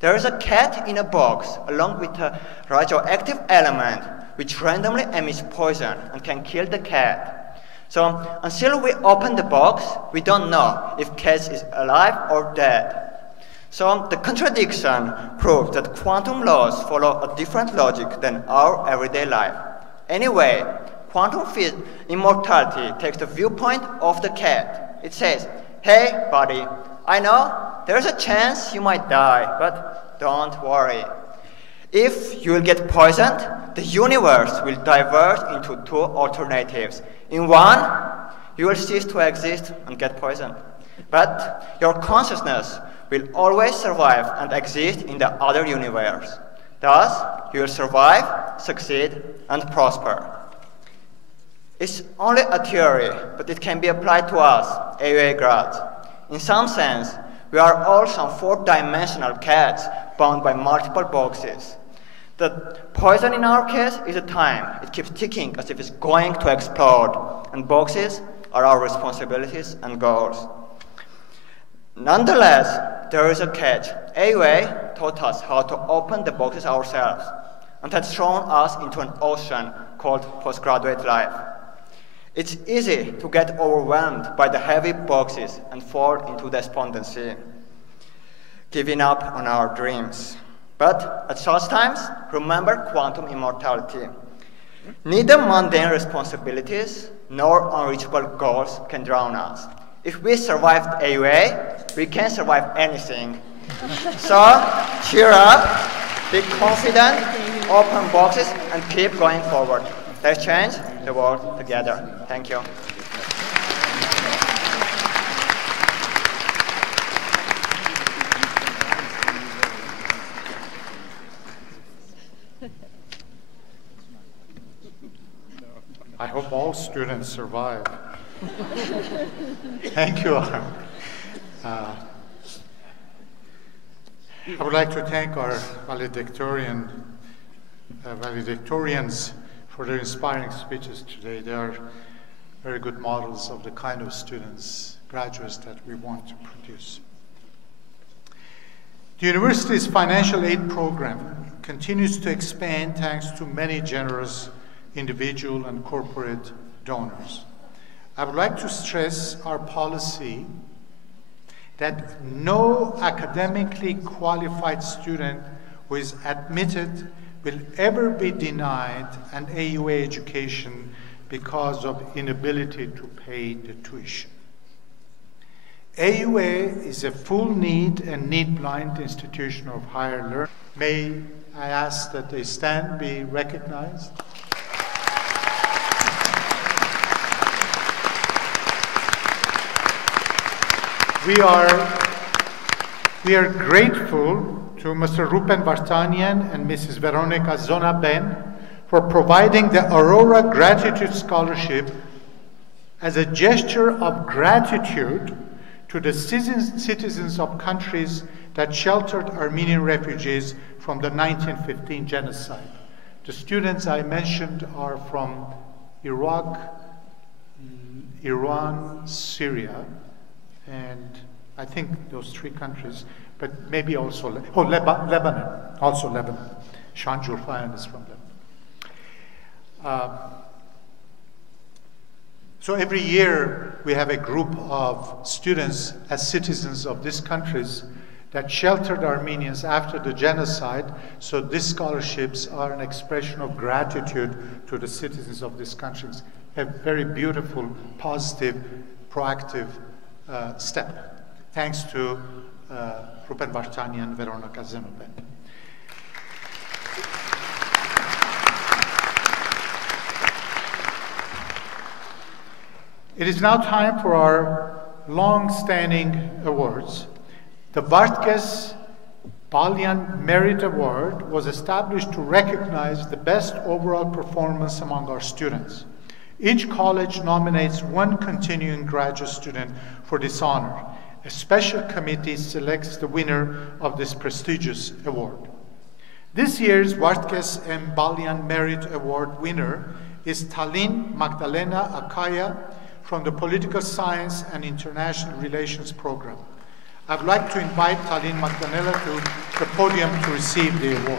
There is a cat in a box along with a radioactive element which randomly emits poison and can kill the cat. So until we open the box, we don't know if cat is alive or dead. So the contradiction proves that quantum laws follow a different logic than our everyday life. Anyway, quantum immortality takes the viewpoint of the cat. It says, hey buddy, I know there's a chance you might die, but don't worry. If you will get poisoned, the universe will diverge into two alternatives. In one, you will cease to exist and get poisoned. But your consciousness will always survive and exist in the other universe. Thus, you will survive, succeed, and prosper. It's only a theory, but it can be applied to us, AUA grads. In some sense, we are all some four-dimensional cats bound by multiple boxes. The poison in our case is a time. It keeps ticking as if it's going to explode, and boxes are our responsibilities and goals. Nonetheless, there is a catch. AUA taught us how to open the boxes ourselves and has thrown us into an ocean called postgraduate life. It's easy to get overwhelmed by the heavy boxes and fall into despondency, giving up on our dreams. But at such times, remember quantum immortality. Neither mundane responsibilities nor unreachable goals can drown us. If we survived AUA, we can survive anything. So, cheer up, be confident, open boxes, and keep going forward. Let's change the world together. Thank you. I hope all students survive. Thank you. I would like to thank our valedictorians for their inspiring speeches today. They are very good models of the kind of students, graduates that we want to produce. The university's financial aid program continues to expand thanks to many generous individual and corporate donors. I would like to stress our policy that no academically qualified student who is admitted will ever be denied an AUA education because of inability to pay the tuition. AUA is a full need and need-blind institution of higher learning. May I ask that they stand, be recognized? We are grateful to Mr. Rupen Vartanian and Mrs. Veronica Zonaben for providing the Aurora Gratitude Scholarship as a gesture of gratitude to the citizens of countries that sheltered Armenian refugees from the 1915 genocide. The students I mentioned are from Iraq, Iran, Syria, and I think those three countries, but maybe also, Lebanon, also Lebanon. Shan Julfayan is from Lebanon. So every year we have a group of students as citizens of these countries that sheltered Armenians after the genocide. So these scholarships are an expression of gratitude to the citizens of these countries. A very beautiful, positive, proactive step. Thanks to Rupen Vartanian and Veronica Zonaben. It is now time for our long-standing awards. The Vartkes Balyan Merit Award was established to recognize the best overall performance among our students. Each college nominates one continuing graduate student for this honor. A special committee selects the winner of this prestigious award. This year's Vartkes M. Balyan Merit Award winner is Tallinn Magdalena Akaya from the Political Science and International Relations program. I would like to invite Tallinn Magdalena to the podium to receive the award.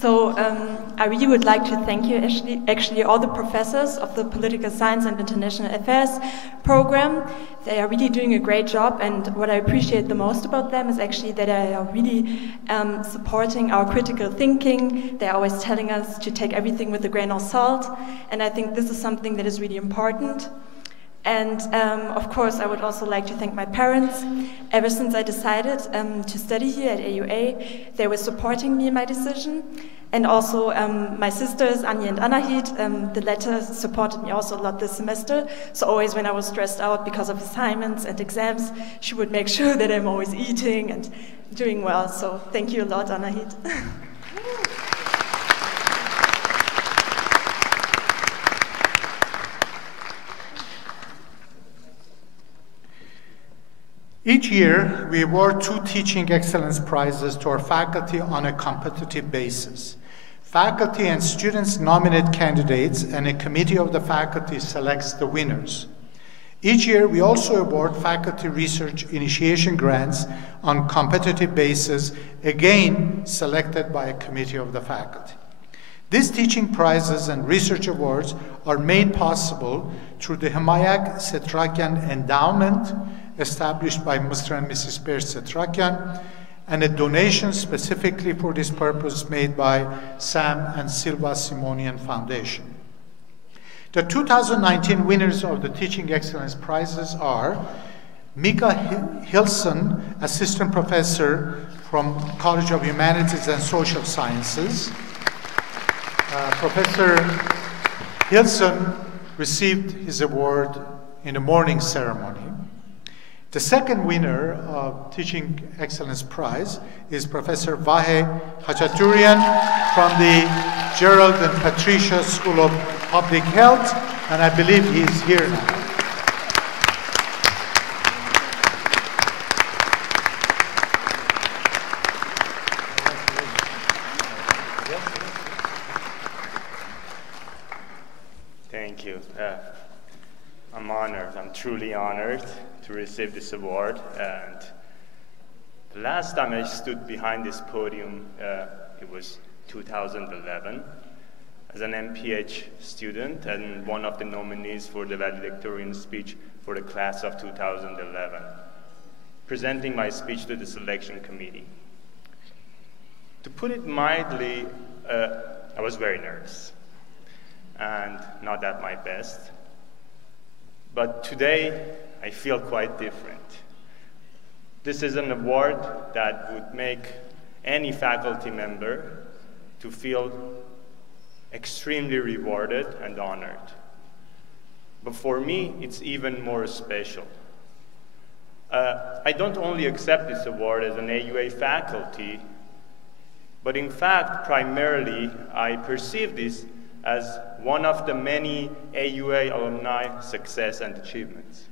So I really would like to thank you, actually all the professors of the Political Science and International Affairs program. They are really doing a great job, and what I appreciate the most about them is actually that they are really supporting our critical thinking. They're always telling us to take everything with a grain of salt, and I think this is something that is really important. And of course, I would also like to thank my parents. Ever since I decided to study here at AUA, they were supporting me in my decision. And also my sisters, Anya and Anahit, the latter supported me also a lot this semester. So always when I was stressed out because of assignments and exams, she would make sure that I'm always eating and doing well. So thank you a lot, Anahit. Each year, we award 2 Teaching Excellence Prizes to our faculty on a competitive basis. Faculty and students nominate candidates, and a committee of the faculty selects the winners. Each year, we also award faculty research initiation grants on competitive basis, again selected by a committee of the faculty. These teaching prizes and research awards are made possible through the Hamayak Setrakian Endowment, established by Mr. and Mrs. Per Setrakian, and a donation specifically for this purpose made by Sam and Silva Simonian Foundation. The 2019 winners of the Teaching Excellence Prizes are Mika Hilson, Assistant Professor from College of Humanities and Social Sciences. Professor Hilson received his award in a morning ceremony. The second winner of Teaching Excellence Prize is Professor Vahe Hachaturian from the Gerald and Patricia School of Public Health, and I believe he's here now. Thank you. I'm honored. I'm truly honored to receive this award. And the last time I stood behind this podium, it was 2011, as an MPH student and one of the nominees for the valedictorian speech for the class of 2011, presenting my speech to the selection committee. To put it mildly, I was very nervous and not at my best. But today, I feel quite different. This is an award that would make any faculty member to feel extremely rewarded and honored. But for me, it's even more special. I don't only accept this award as an AUA faculty, but in fact, primarily, I perceive this as one of the many AUA alumni success and achievements.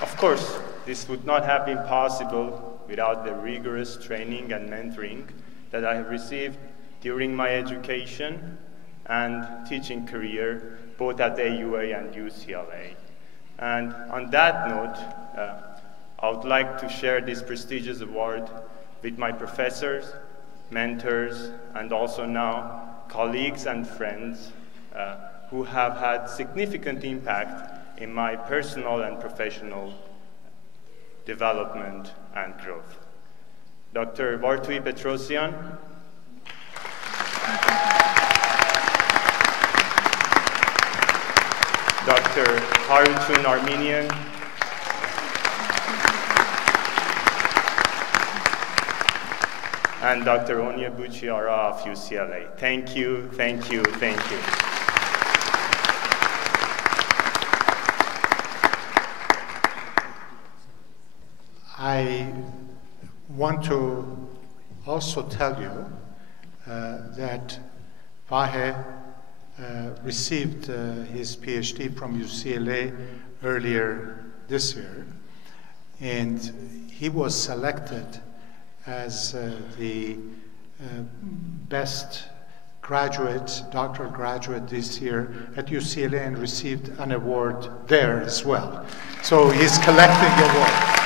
Of course, this would not have been possible without the rigorous training and mentoring that I have received during my education and teaching career, both at AUA and UCLA. And on that note, I would like to share this prestigious award with my professors, mentors, and also now colleagues and friends who have had significant impact in my personal and professional development and growth. Dr. Bartui Petrosian, Dr. Haruchun Armenian, and Dr. Onya Buchiara of UCLA. Thank you, thank you, thank you. I want to also tell you that Vahe received his PhD from UCLA earlier this year, and he was selected as the best graduate, doctoral graduate this year at UCLA, and received an award there as well. So he's collecting awards.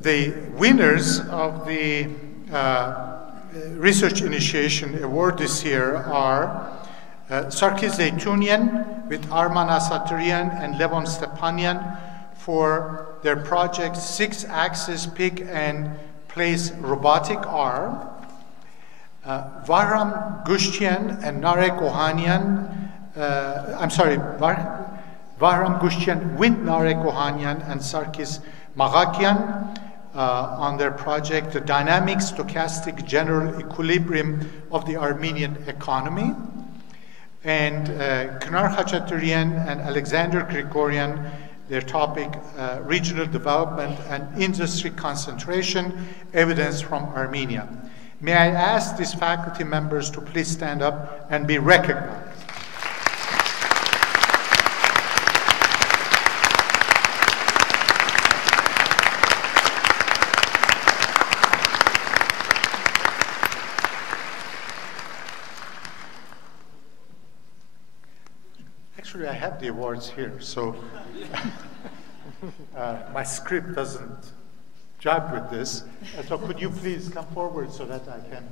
The winners of the Research Initiation Award this year are Sarkis Zeytunian with Arman Asaturian and Levon Stepanian for their project 6-axis pick and place robotic arm. Vahram Gushtian and Narek Ohanian, Vahram Gushtian with Narek Ohanian and Sarkis Magakian on their project, The Dynamic Stochastic General Equilibrium of the Armenian Economy. And Knar Khachaturian and Alexander Grigorian, their topic, Regional Development and Industry Concentration, Evidence from Armenia. May I ask these faculty members to please stand up and be recognized. Actually, I have the awards here, so my script doesn't jive with this. So could you please come forward so that I can...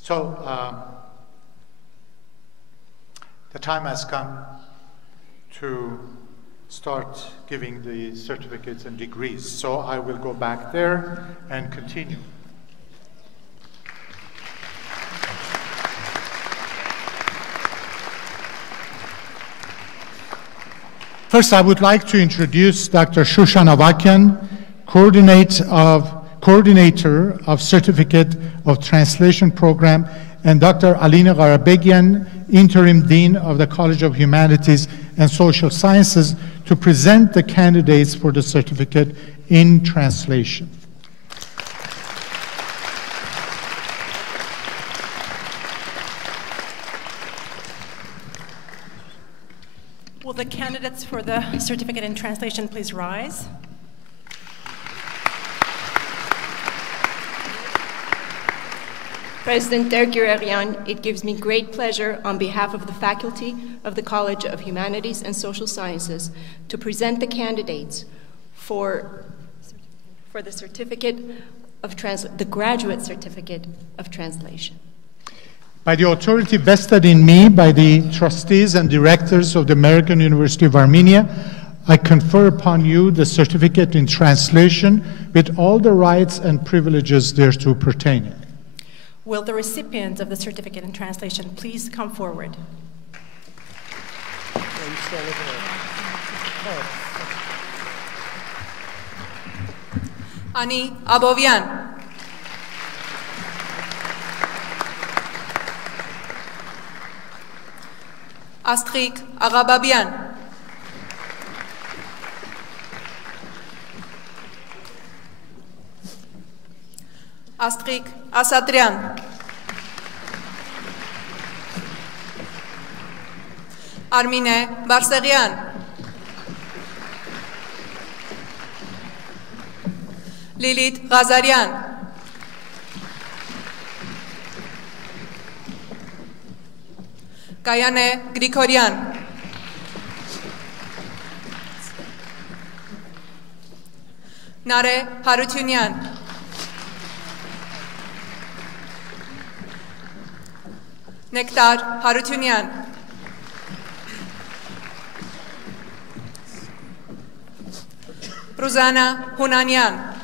So the time has come to start giving the certificates and degrees. So I will go back there and continue. First, I would like to introduce Dr. Shushan Avakian, Coordinator of Certificate of Translation Program, and Dr. Alina Garabegian, Interim Dean of the College of Humanities and Social Sciences, to present the candidates for the Certificate in Translation. Will the candidates for the Certificate in Translation please rise? President Dergirerian, it gives me great pleasure on behalf of the faculty of the College of Humanities and Social Sciences to present the candidates for the Certificate of the Graduate Certificate of Translation. By the authority vested in me by the trustees and directors of the American University of Armenia, I confer upon you the Certificate in Translation with all the rights and privileges thereto pertaining. Will the recipients of the Certificate in Translation please come forward? Ani Abovian. Astrik Agababian. Astrik Asatrian. Armine Barseghian. Lilith Ghazarian. Gayane Grigorian. Nare Harutunian. Nektar Harutunian. Ruzana Hunanian.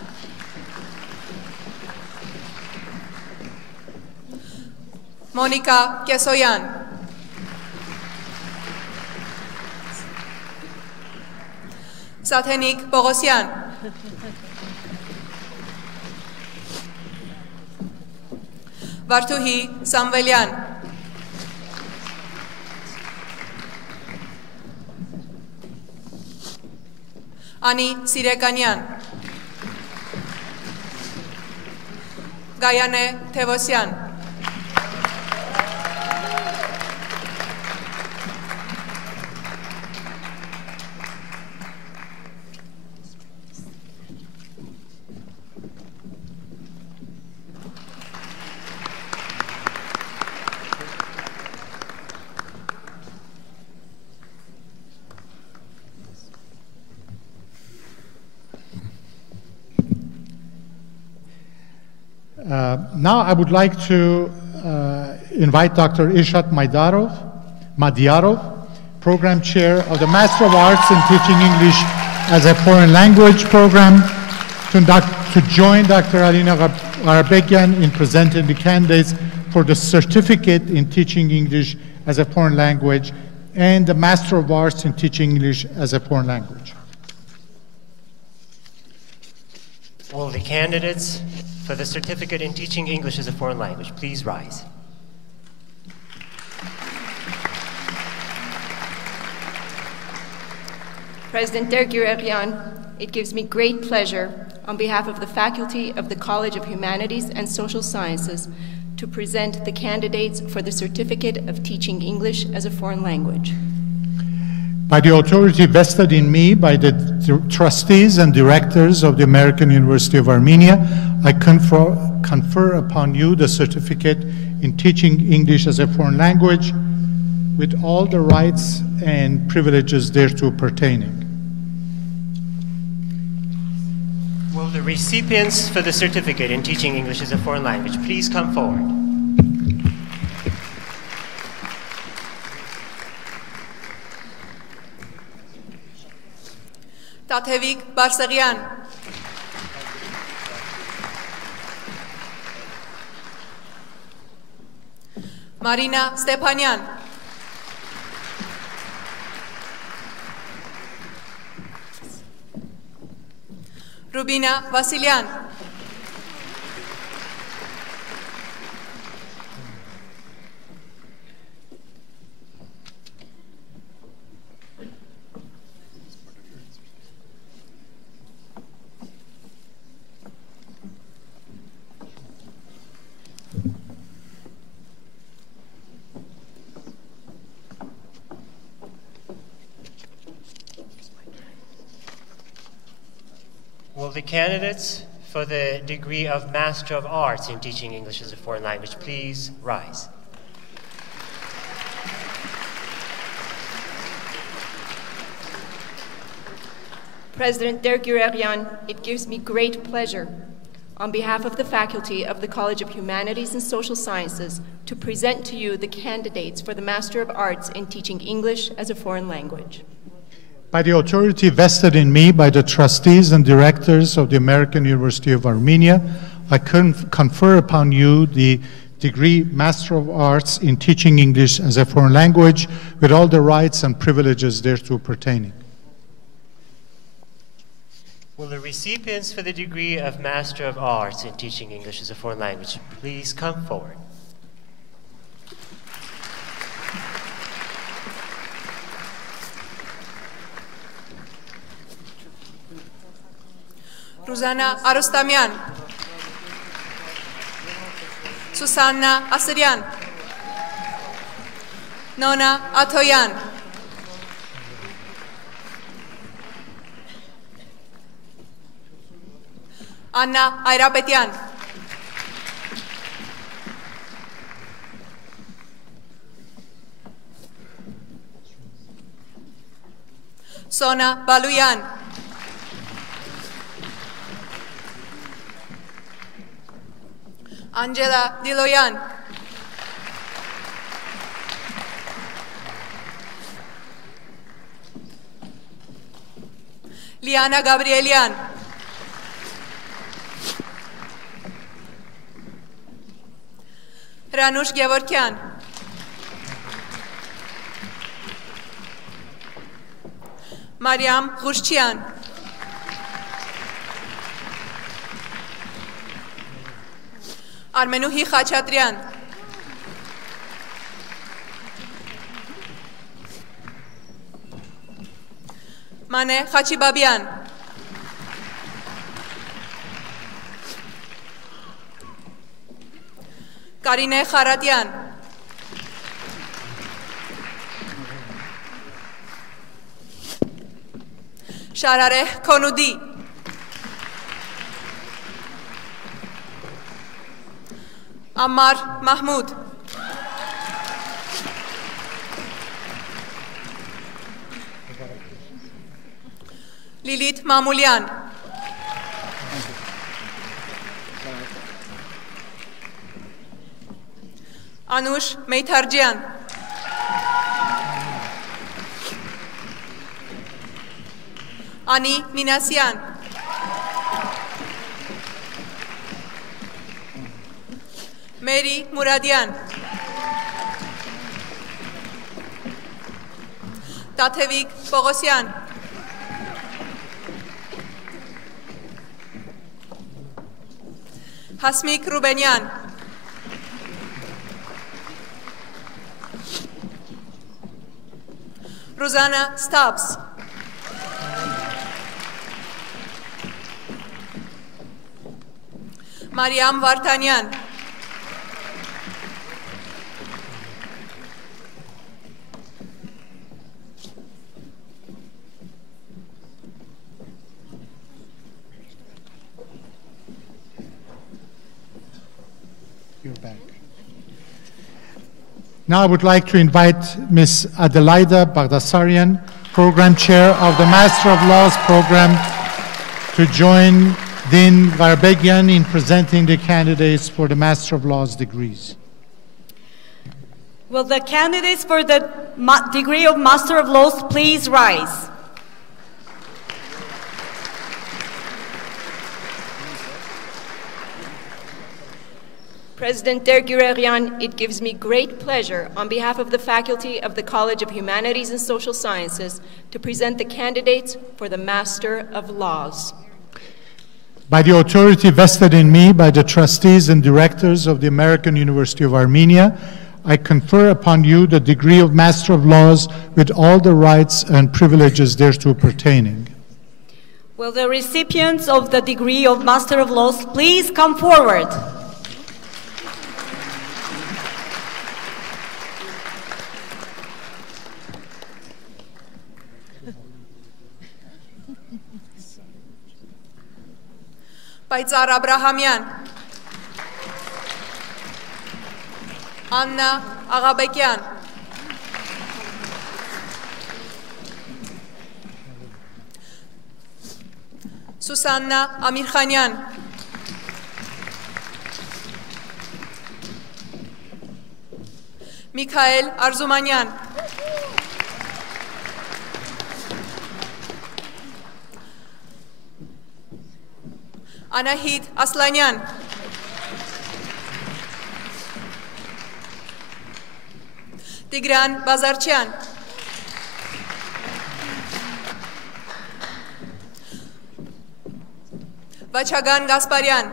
Monica Kesoyan. Satenik Bogosian. Vartuhi Samvelian. Ani Sirekanyan. Gayane Tevosyan. Now I would like to invite Dr. Irshat Madyarov, Program Chair of the Master of Arts in Teaching English as a Foreign Language Program, to join Dr. Alina Garabegian in presenting the candidates for the Certificate in Teaching English as a Foreign Language and the Master of Arts in Teaching English as a Foreign Language. Will the candidates for the Certificate in Teaching English as a Foreign Language please rise? President Dergurerian, it gives me great pleasure on behalf of the faculty of the College of Humanities and Social Sciences to present the candidates for the Certificate of Teaching English as a Foreign Language. By the authority vested in me by the trustees and directors of the American University of Armenia, I confer upon you the certificate in teaching English as a foreign language with all the rights and privileges thereto pertaining. Will the recipients for the certificate in teaching English as a foreign language please come forward? Տաթևիկ Բարսեղյան, Մարինա Ստեփանյան, Ռուբինա Վասիլյան, Will the candidates for the degree of Master of Arts in Teaching English as a Foreign Language please rise? President Dergurerian, it gives me great pleasure on behalf of the faculty of the College of Humanities and Social Sciences to present to you the candidates for the Master of Arts in Teaching English as a Foreign Language. By the authority vested in me by the trustees and directors of the American University of Armenia, I confer upon you the degree Master of Arts in Teaching English as a Foreign Language with all the rights and privileges thereto pertaining. Will the recipients for the degree of Master of Arts in Teaching English as a Foreign Language please come forward? Ruzana Arostamian, Susanna Aserian, Nona Atoyan, Anna Ayrapetian, Sona Baluyan, Angela Diloyan, Liana Gabrielian, Ranush Gevorkian, Mariam Khushchian, Armenuhi Khachatrian, Mane Khachibabian, Karine Kharatian, Sharareh Konudi, Ammar Mahmoud, Lilit Mamulian, Anush Meitarjian, Ani Minasian, Mary Muradian, Tatevik Bogosian, Hasmik Rubenian, Rosanna Stubbs, Mariam Vartanyan. You're back. Now I would like to invite Ms. Adelaida Bagdasarian, Program Chair of the Master of Laws Program, to join Dean Garbegian in presenting the candidates for the Master of Laws degrees. Will the candidates for the degree of Master of Laws please rise? President Dergurerian, it gives me great pleasure on behalf of the faculty of the College of Humanities and Social Sciences to present the candidates for the Master of Laws. By the authority vested in me by the trustees and directors of the American University of Armenia, I confer upon you the degree of Master of Laws with all the rights and privileges thereto pertaining. Will the recipients of the degree of Master of Laws please come forward? Պայծառ Աբրահամյան, Աննա Աղաբեկյան, Սուսաննա Ամիրխանյան, Միքայել Արզումանյան, Անահիտ Ասլանյան, Տիգրան Բազարչյան, Վաչագան Գասպարյան,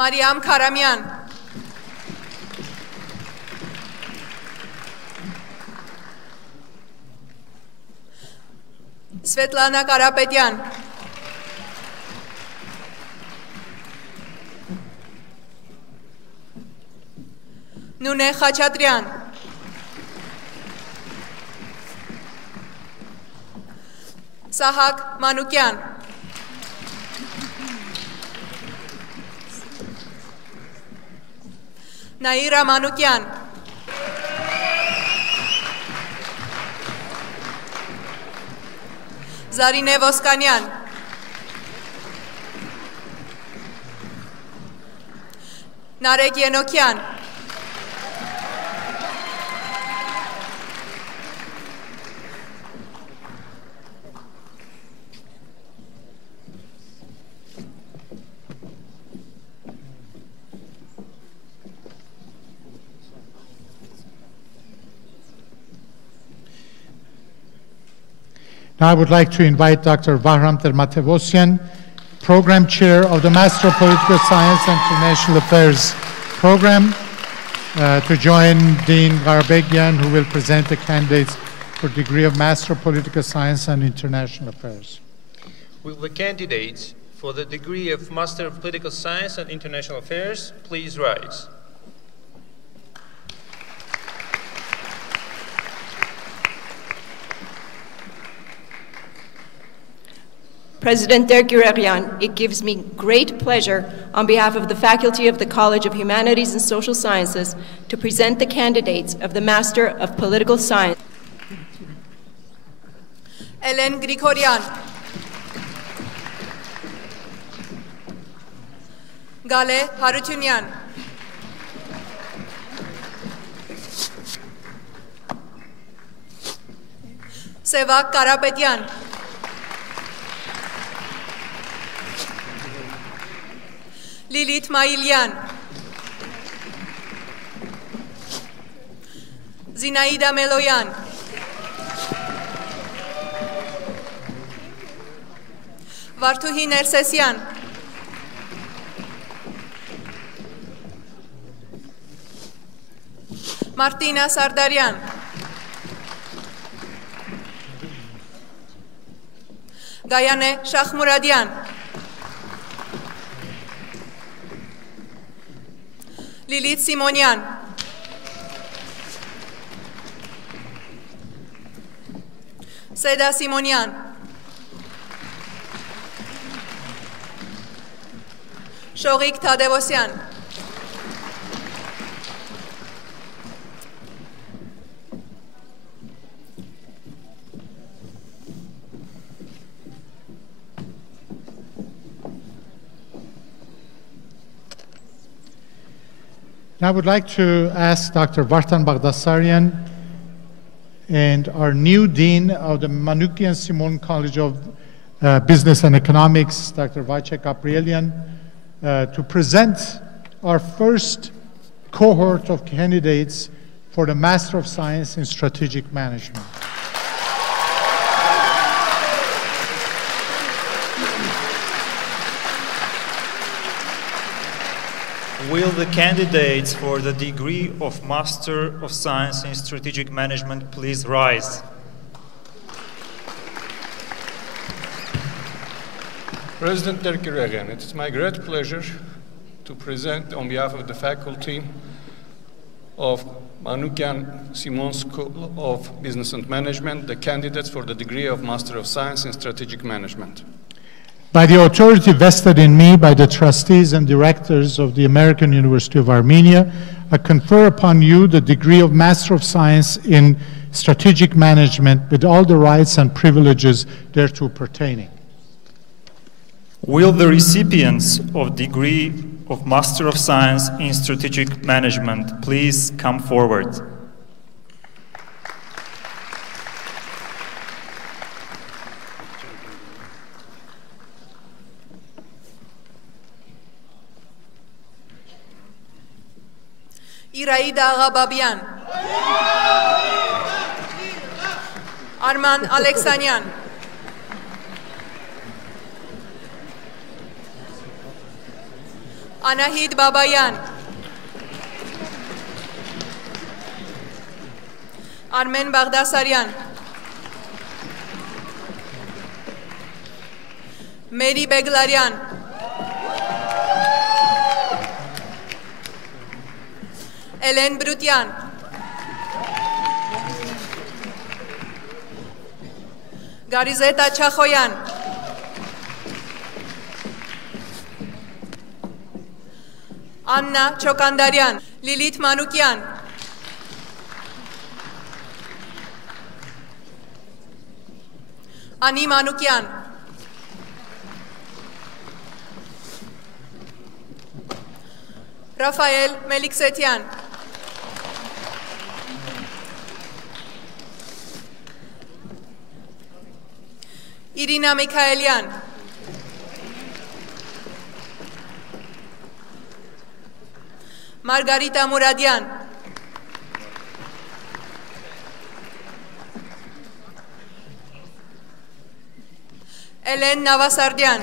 Մարիամ Քարամյան, Սվետլանա Կարապետյան, Նունե Խաչատրյան, Սահակ Մանուկյան, Նաիրա Մանուկյան, Զարինե Ոսկանյան, Նարեկ Ենոքյան, Now I would like to invite Dr. Vahram Termatevosyan, Program Chair of the Master of Political Science and International Affairs Program, to join Dean Garbegian, who will present the candidates for the degree of Master of Political Science and International Affairs. Will the candidates for the degree of Master of Political Science and International Affairs please rise? President Dergurerian, it gives me great pleasure on behalf of the faculty of the College of Humanities and Social Sciences to present the candidates of the Master of Political Science. Ellen Grigoryan, Gale Harutyunyan, Sevak Karapetyan, Lilit Mailyan, Zinaida Meloyan, Vartuhi Nersesyan, Martina Sardaryan, Gayaneh Shahmuradyan, Lilit Simonyan, Seda Simonyan, Shorik Tadevosyan, Now I would like to ask Dr. Vartan Bagdasaryan and our new Dean of the Manoukian Simon College of Business and Economics, Dr. Wojciech Gabrielian, to present our first cohort of candidates for the Master of Science in Strategic Management. Will the candidates for the degree of Master of Science in Strategic Management please rise? President Derkiregen, it is my great pleasure to present on behalf of the faculty of Manoukian Simon School of Business and Management the candidates for the degree of Master of Science in Strategic Management. By the authority vested in me by the trustees and directors of the American University of Armenia, I confer upon you the degree of Master of Science in Strategic Management with all the rights and privileges thereto pertaining. Will the recipients of degree of Master of Science in Strategic Management please come forward? Iraida Aghababyan, Arman Aleksanyan, Anahid Babayan, Armen Bagdasaryan, Mary Beglaryan, Ellen Brutyan, Garizeta Chachoyan, Anna Chokandaryan, Lilit Manoukian, Ani Manoukian, Rafael Meliksetian, Irina Mikhaelian, Margarita Muradian, Ellen Navasardian,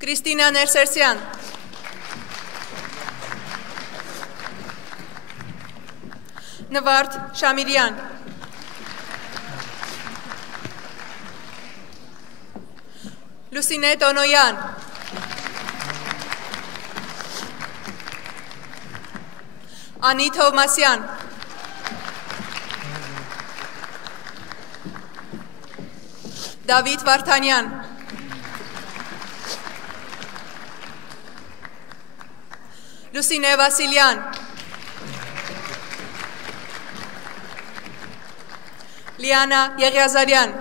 Cristina Nersersian, Navart Shamirian, Lucine Tonoyan, Ani Thomasyan, David Vartanyan, Lucine Vasilian, Liana Yeghazarian,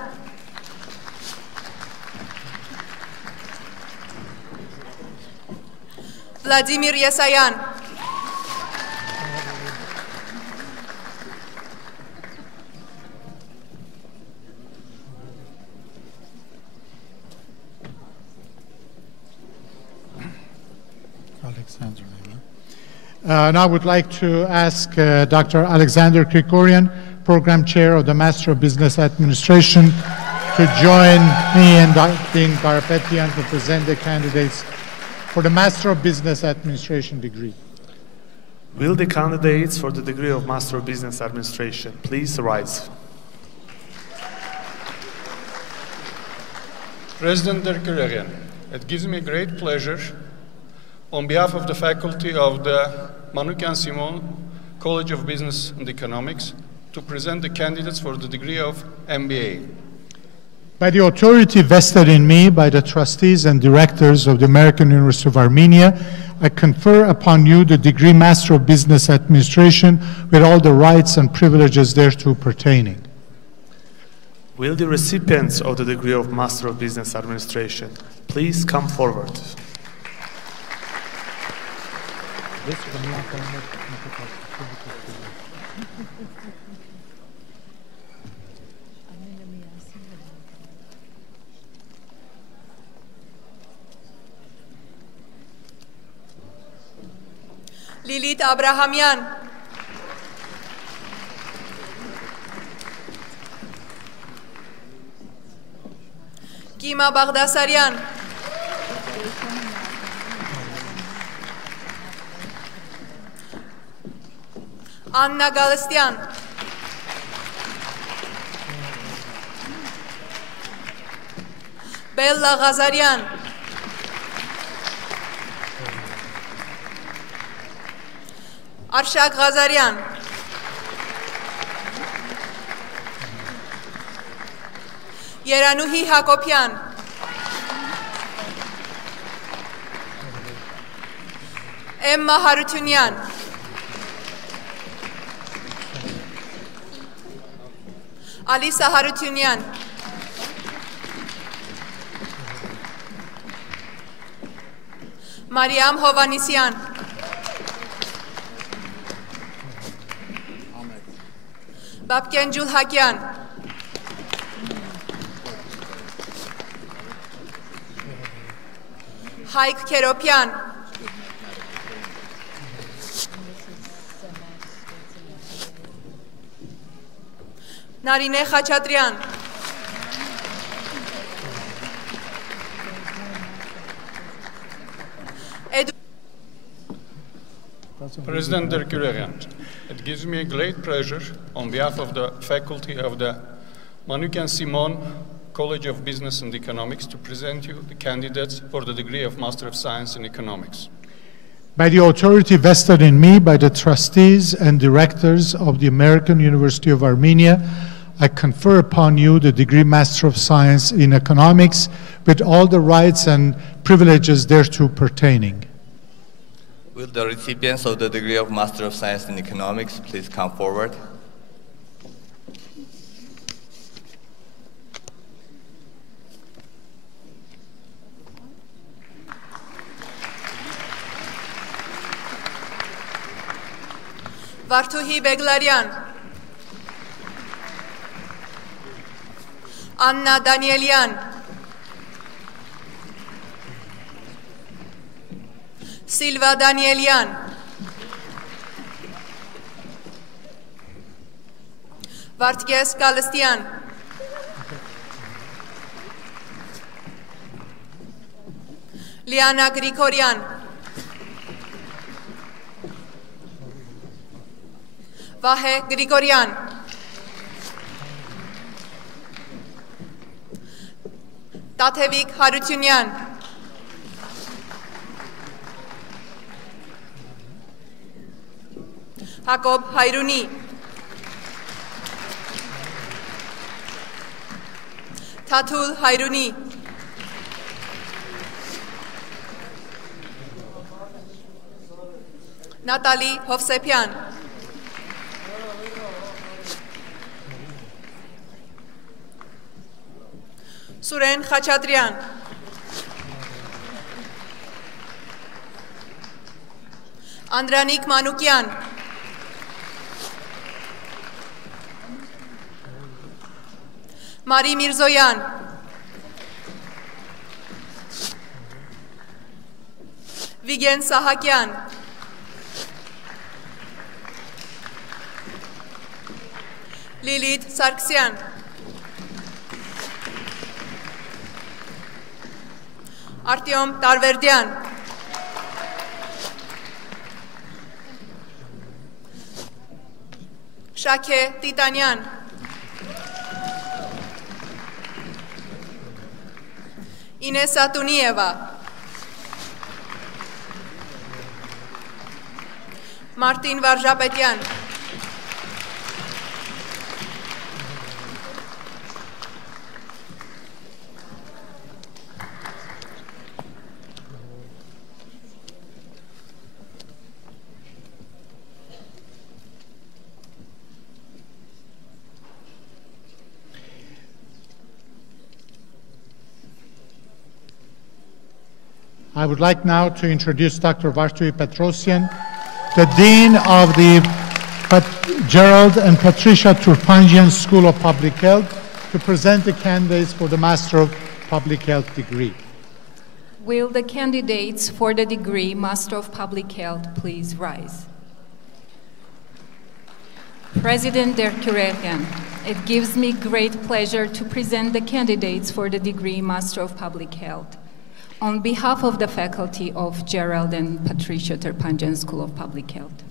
Vladimir Yesayan, Alexander. Now I would like to ask Dr. Alexander Krikorian, Program Chair of the Master of Business Administration, to join me and Dean Garapetian to present the candidates for the Master of Business Administration degree. Will the candidates for the degree of Master of Business Administration please rise? President Derkiregen, it gives me great pleasure on behalf of the faculty of the Manoukian Simon College of Business and Economics to present the candidates for the degree of MBA. By the authority vested in me by the trustees and directors of the American University of Armenia, I confer upon you the degree Master of Business Administration with all the rights and privileges thereto pertaining. Will the recipients of the degree of Master of Business Administration please come forward? Lilit Abrahamian, Kima Baghdasaryan, Anna Galestian, Bella Ghazarian, Arshak Ghazarian, Yeranuhi Hakopian, Emma Harutyunyan, Alisa Harutyunyan, Mariam Hovanisyan, Babken Julhakyan, Haik Keropyan, Narine Khachatryan, President Derkiregen, it gives me a great pleasure on behalf of the faculty of the Manoukian Simon College of Business and Economics to present you the candidates for the degree of Master of Science in Economics. By the authority vested in me by the trustees and directors of the American University of Armenia, I confer upon you the degree Master of Science in Economics with all the rights and privileges thereto pertaining. Will the recipients of the degree of Master of Science in Economics please come forward? Vartuhi Beglaryan, Anna Danielian, Silva Danielian, Vartges Galestian, Liana Grigorian, Vahe Grigorian, Tatevik Harutyunyan, Jacob Hayruni, Tatul Hayruni, Natalie Hovsepian, Suren Khachatryan, Andranik Manoukian, Mari Mirzoyan, Vigen Sahakyan, Lilit Sargsyan, Artyom Tarverdian, Shake Titanyan. Inesa Tunieva. Martin Varjapetyan. I would like now to introduce Dr. Vartui Petrosyan, the Dean of the Gerald and Patricia Turpangian School of Public Health, to present the candidates for the Master of Public Health degree. Will the candidates for the degree Master of Public Health please rise? President Derkurelian, it gives me great pleasure to present the candidates for the degree Master of Public Health. On behalf of the faculty of Gerald and Patricia Turpangian School of Public Health.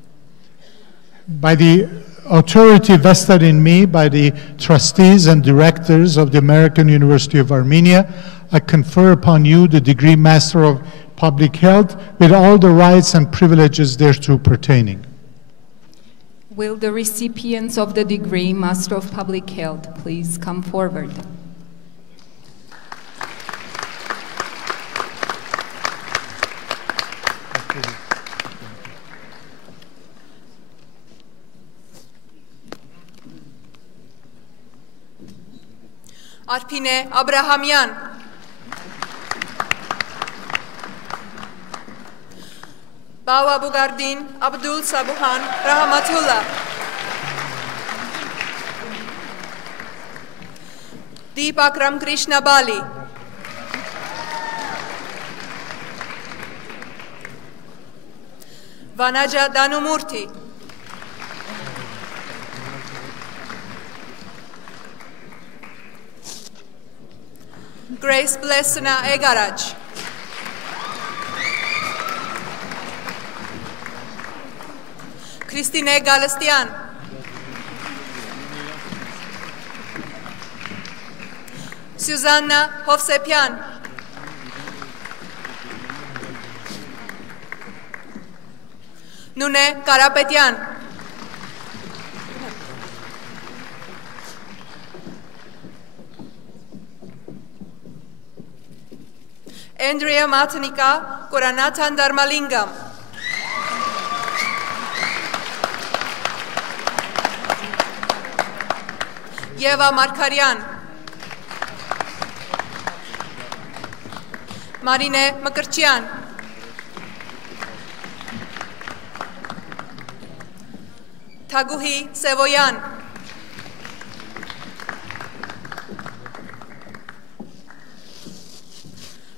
By the authority vested in me by the trustees and directors of the American University of Armenia, I confer upon you the degree Master of Public Health with all the rights and privileges thereto pertaining. Will the recipients of the degree Master of Public Health please come forward? Arpine Abrahamyan. Bawa Bugardin Abdul Sabuhan Rahmatullah. Deepak Ramkrishna Bali. Vanaja Danumurthy. Grace Blessna Egaraj. Christine Galastian. Susanna Hovsepian. Nune Karapetyan. Andrea Matanika Koranathan Dharmalingam. Yeva Markaryan. Marine Makarchian. Taguhi Sevoyan.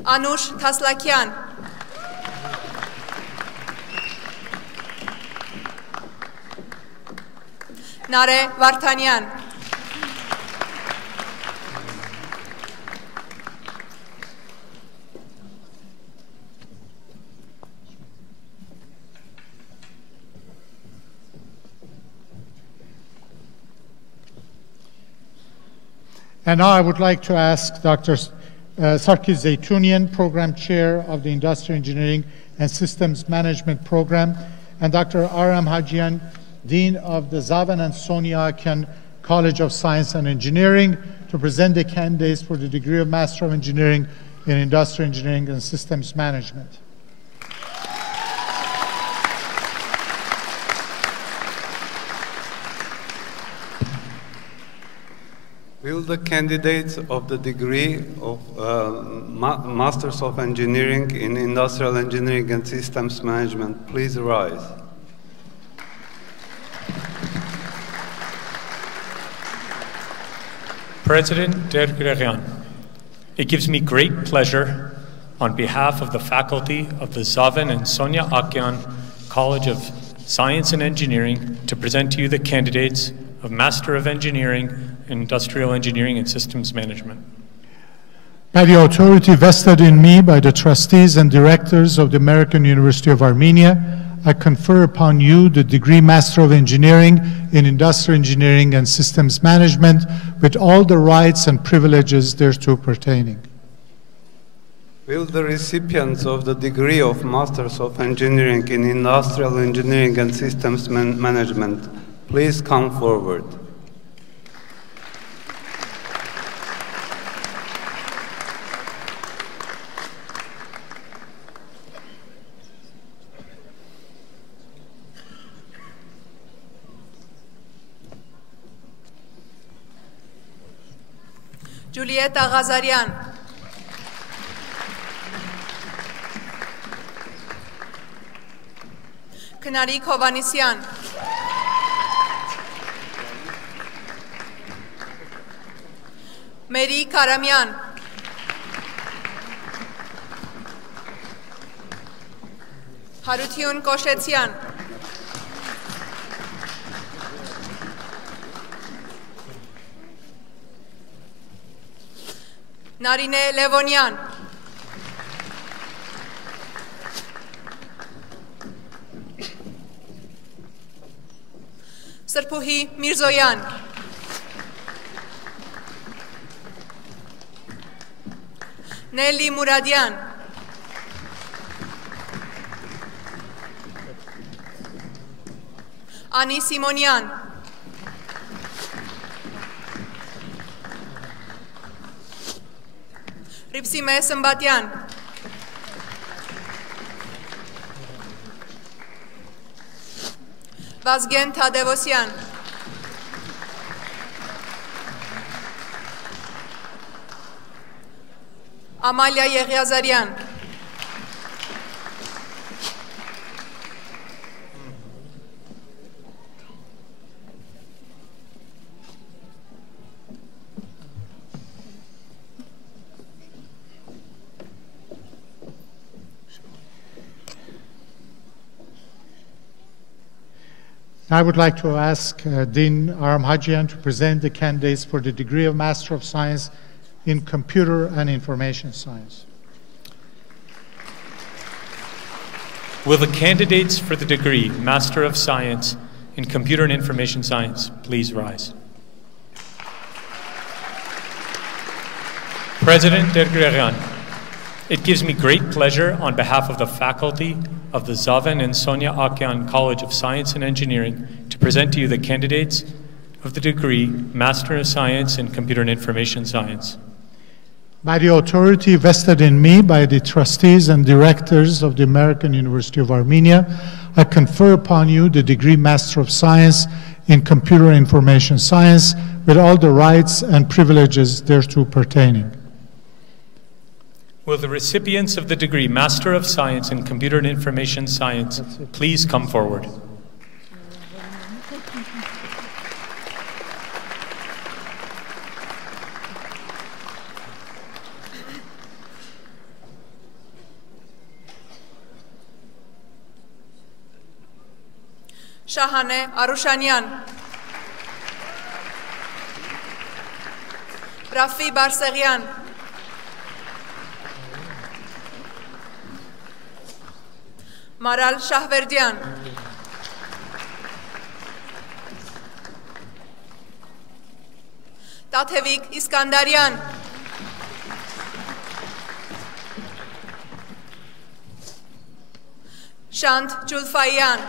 Anush Taslakian. Nare Vartanian. And now I would like to ask Dr. Sarkis Zeytunian, Program Chair of the Industrial Engineering and Systems Management Program, and Dr. Aram Hajian, Dean of the Zavan and Sonia Akyan College of Science and Engineering, to present the candidates for the degree of Master of Engineering in Industrial Engineering and Systems Management. Will the candidates of the degree of Masters of Engineering in Industrial Engineering and Systems Management please rise? President Derkurelian, it gives me great pleasure on behalf of the faculty of the Zavan and Sonia Akyan College of Science and Engineering to present to you the candidates of Master of Engineering in Industrial Engineering and Systems Management. By the authority vested in me by the trustees and directors of the American University of Armenia, I confer upon you the degree Master of Engineering in Industrial Engineering and Systems Management with all the rights and privileges thereto pertaining. Will the recipients of the degree of Masters of Engineering in Industrial Engineering and Systems Management please come forward? Juliet Aghazarian. Knarik Hovanisyan. Mary Karamian. Harutyun Koshetyan. Narine Levonian. Sırpuhi Mirzoyan. Nelly Muradian. Ani Simonian. Ripsime Sambatian. Vazgen Tadevosyan. Amalia Yeghazarian. I would like to ask Dean Aram Hajian to present the candidates for the degree of Master of Science in Computer and Information Science. Will the candidates for the degree Master of Science in Computer and Information Science please rise? President Dergregan, it gives me great pleasure on behalf of the faculty of the Zaven and Sonia Akyan College of Science and Engineering to present to you the candidates of the degree Master of Science in Computer and Information Science. By the authority vested in me by the trustees and directors of the American University of Armenia, I confer upon you the degree Master of Science in Computer and Information Science with all the rights and privileges thereto pertaining. Will the recipients of the degree Master of Science in Computer and Information Science please come forward? Shahane Arushanyan. Rafi Barseghian. Maral Shahverdian. Tatevik Iskandarian. Shant Julfayan.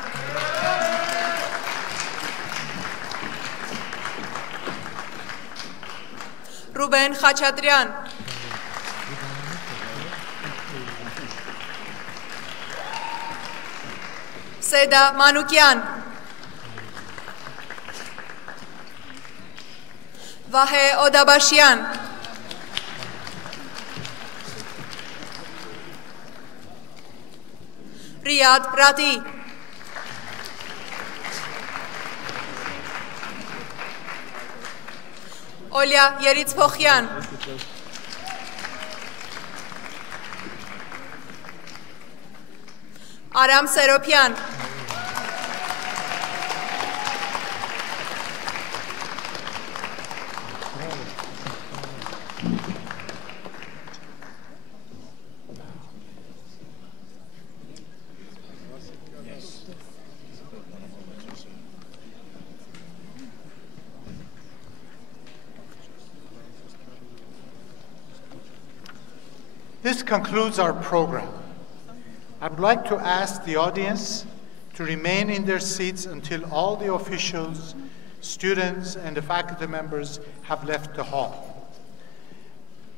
Ruben Khachaturian. Seda Manukian. Vahe Odabashian. Riyad Rati. Olya Yeritspokhyan. Aram Seropian. This concludes our program. I would like to ask the audience to remain in their seats until all the officials, students, and the faculty members have left the hall.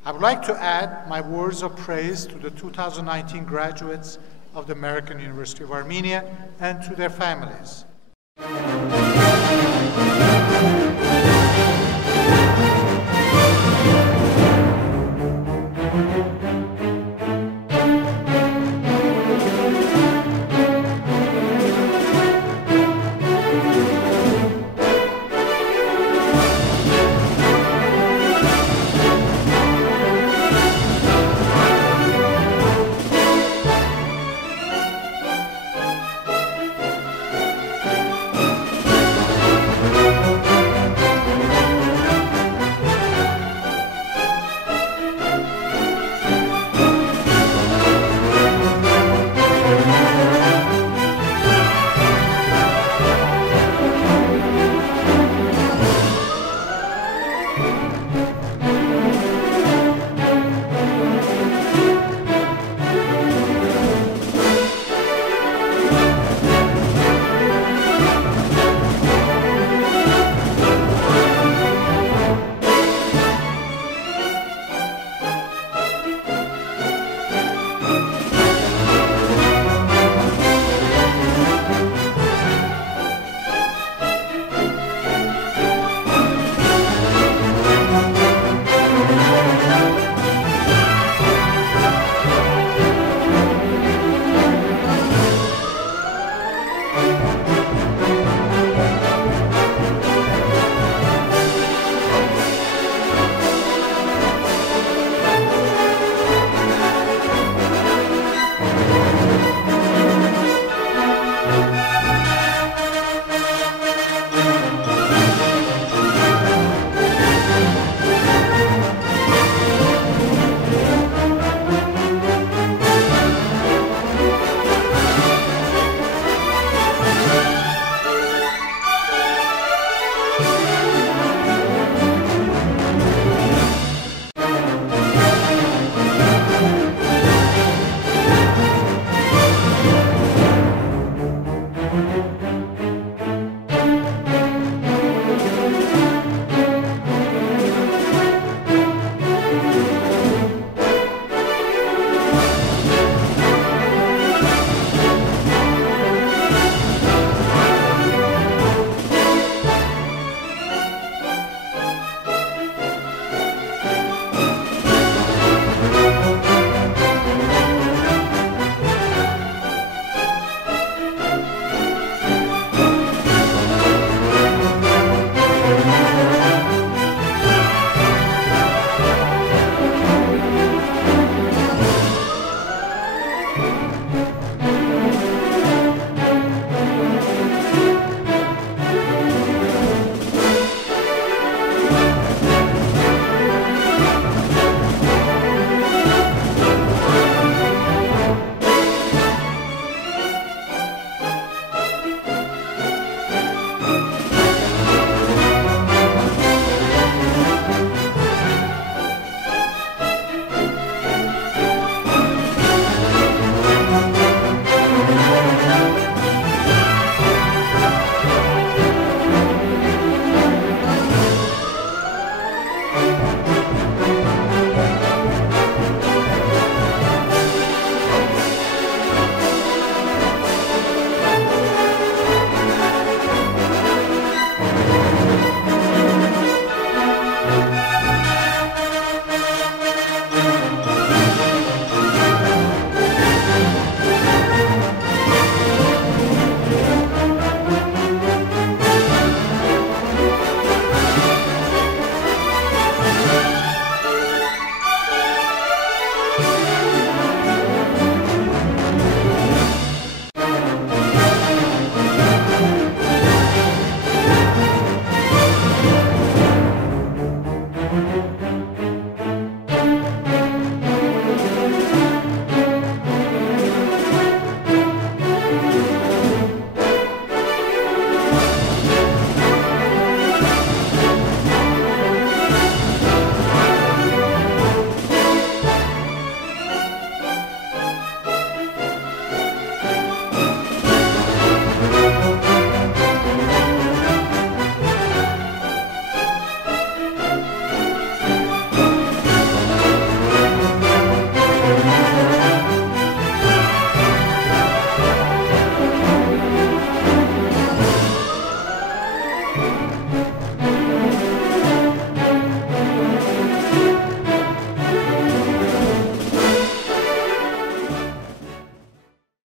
I would like to add my words of praise to the 2019 graduates of the American University of Armenia and to their families.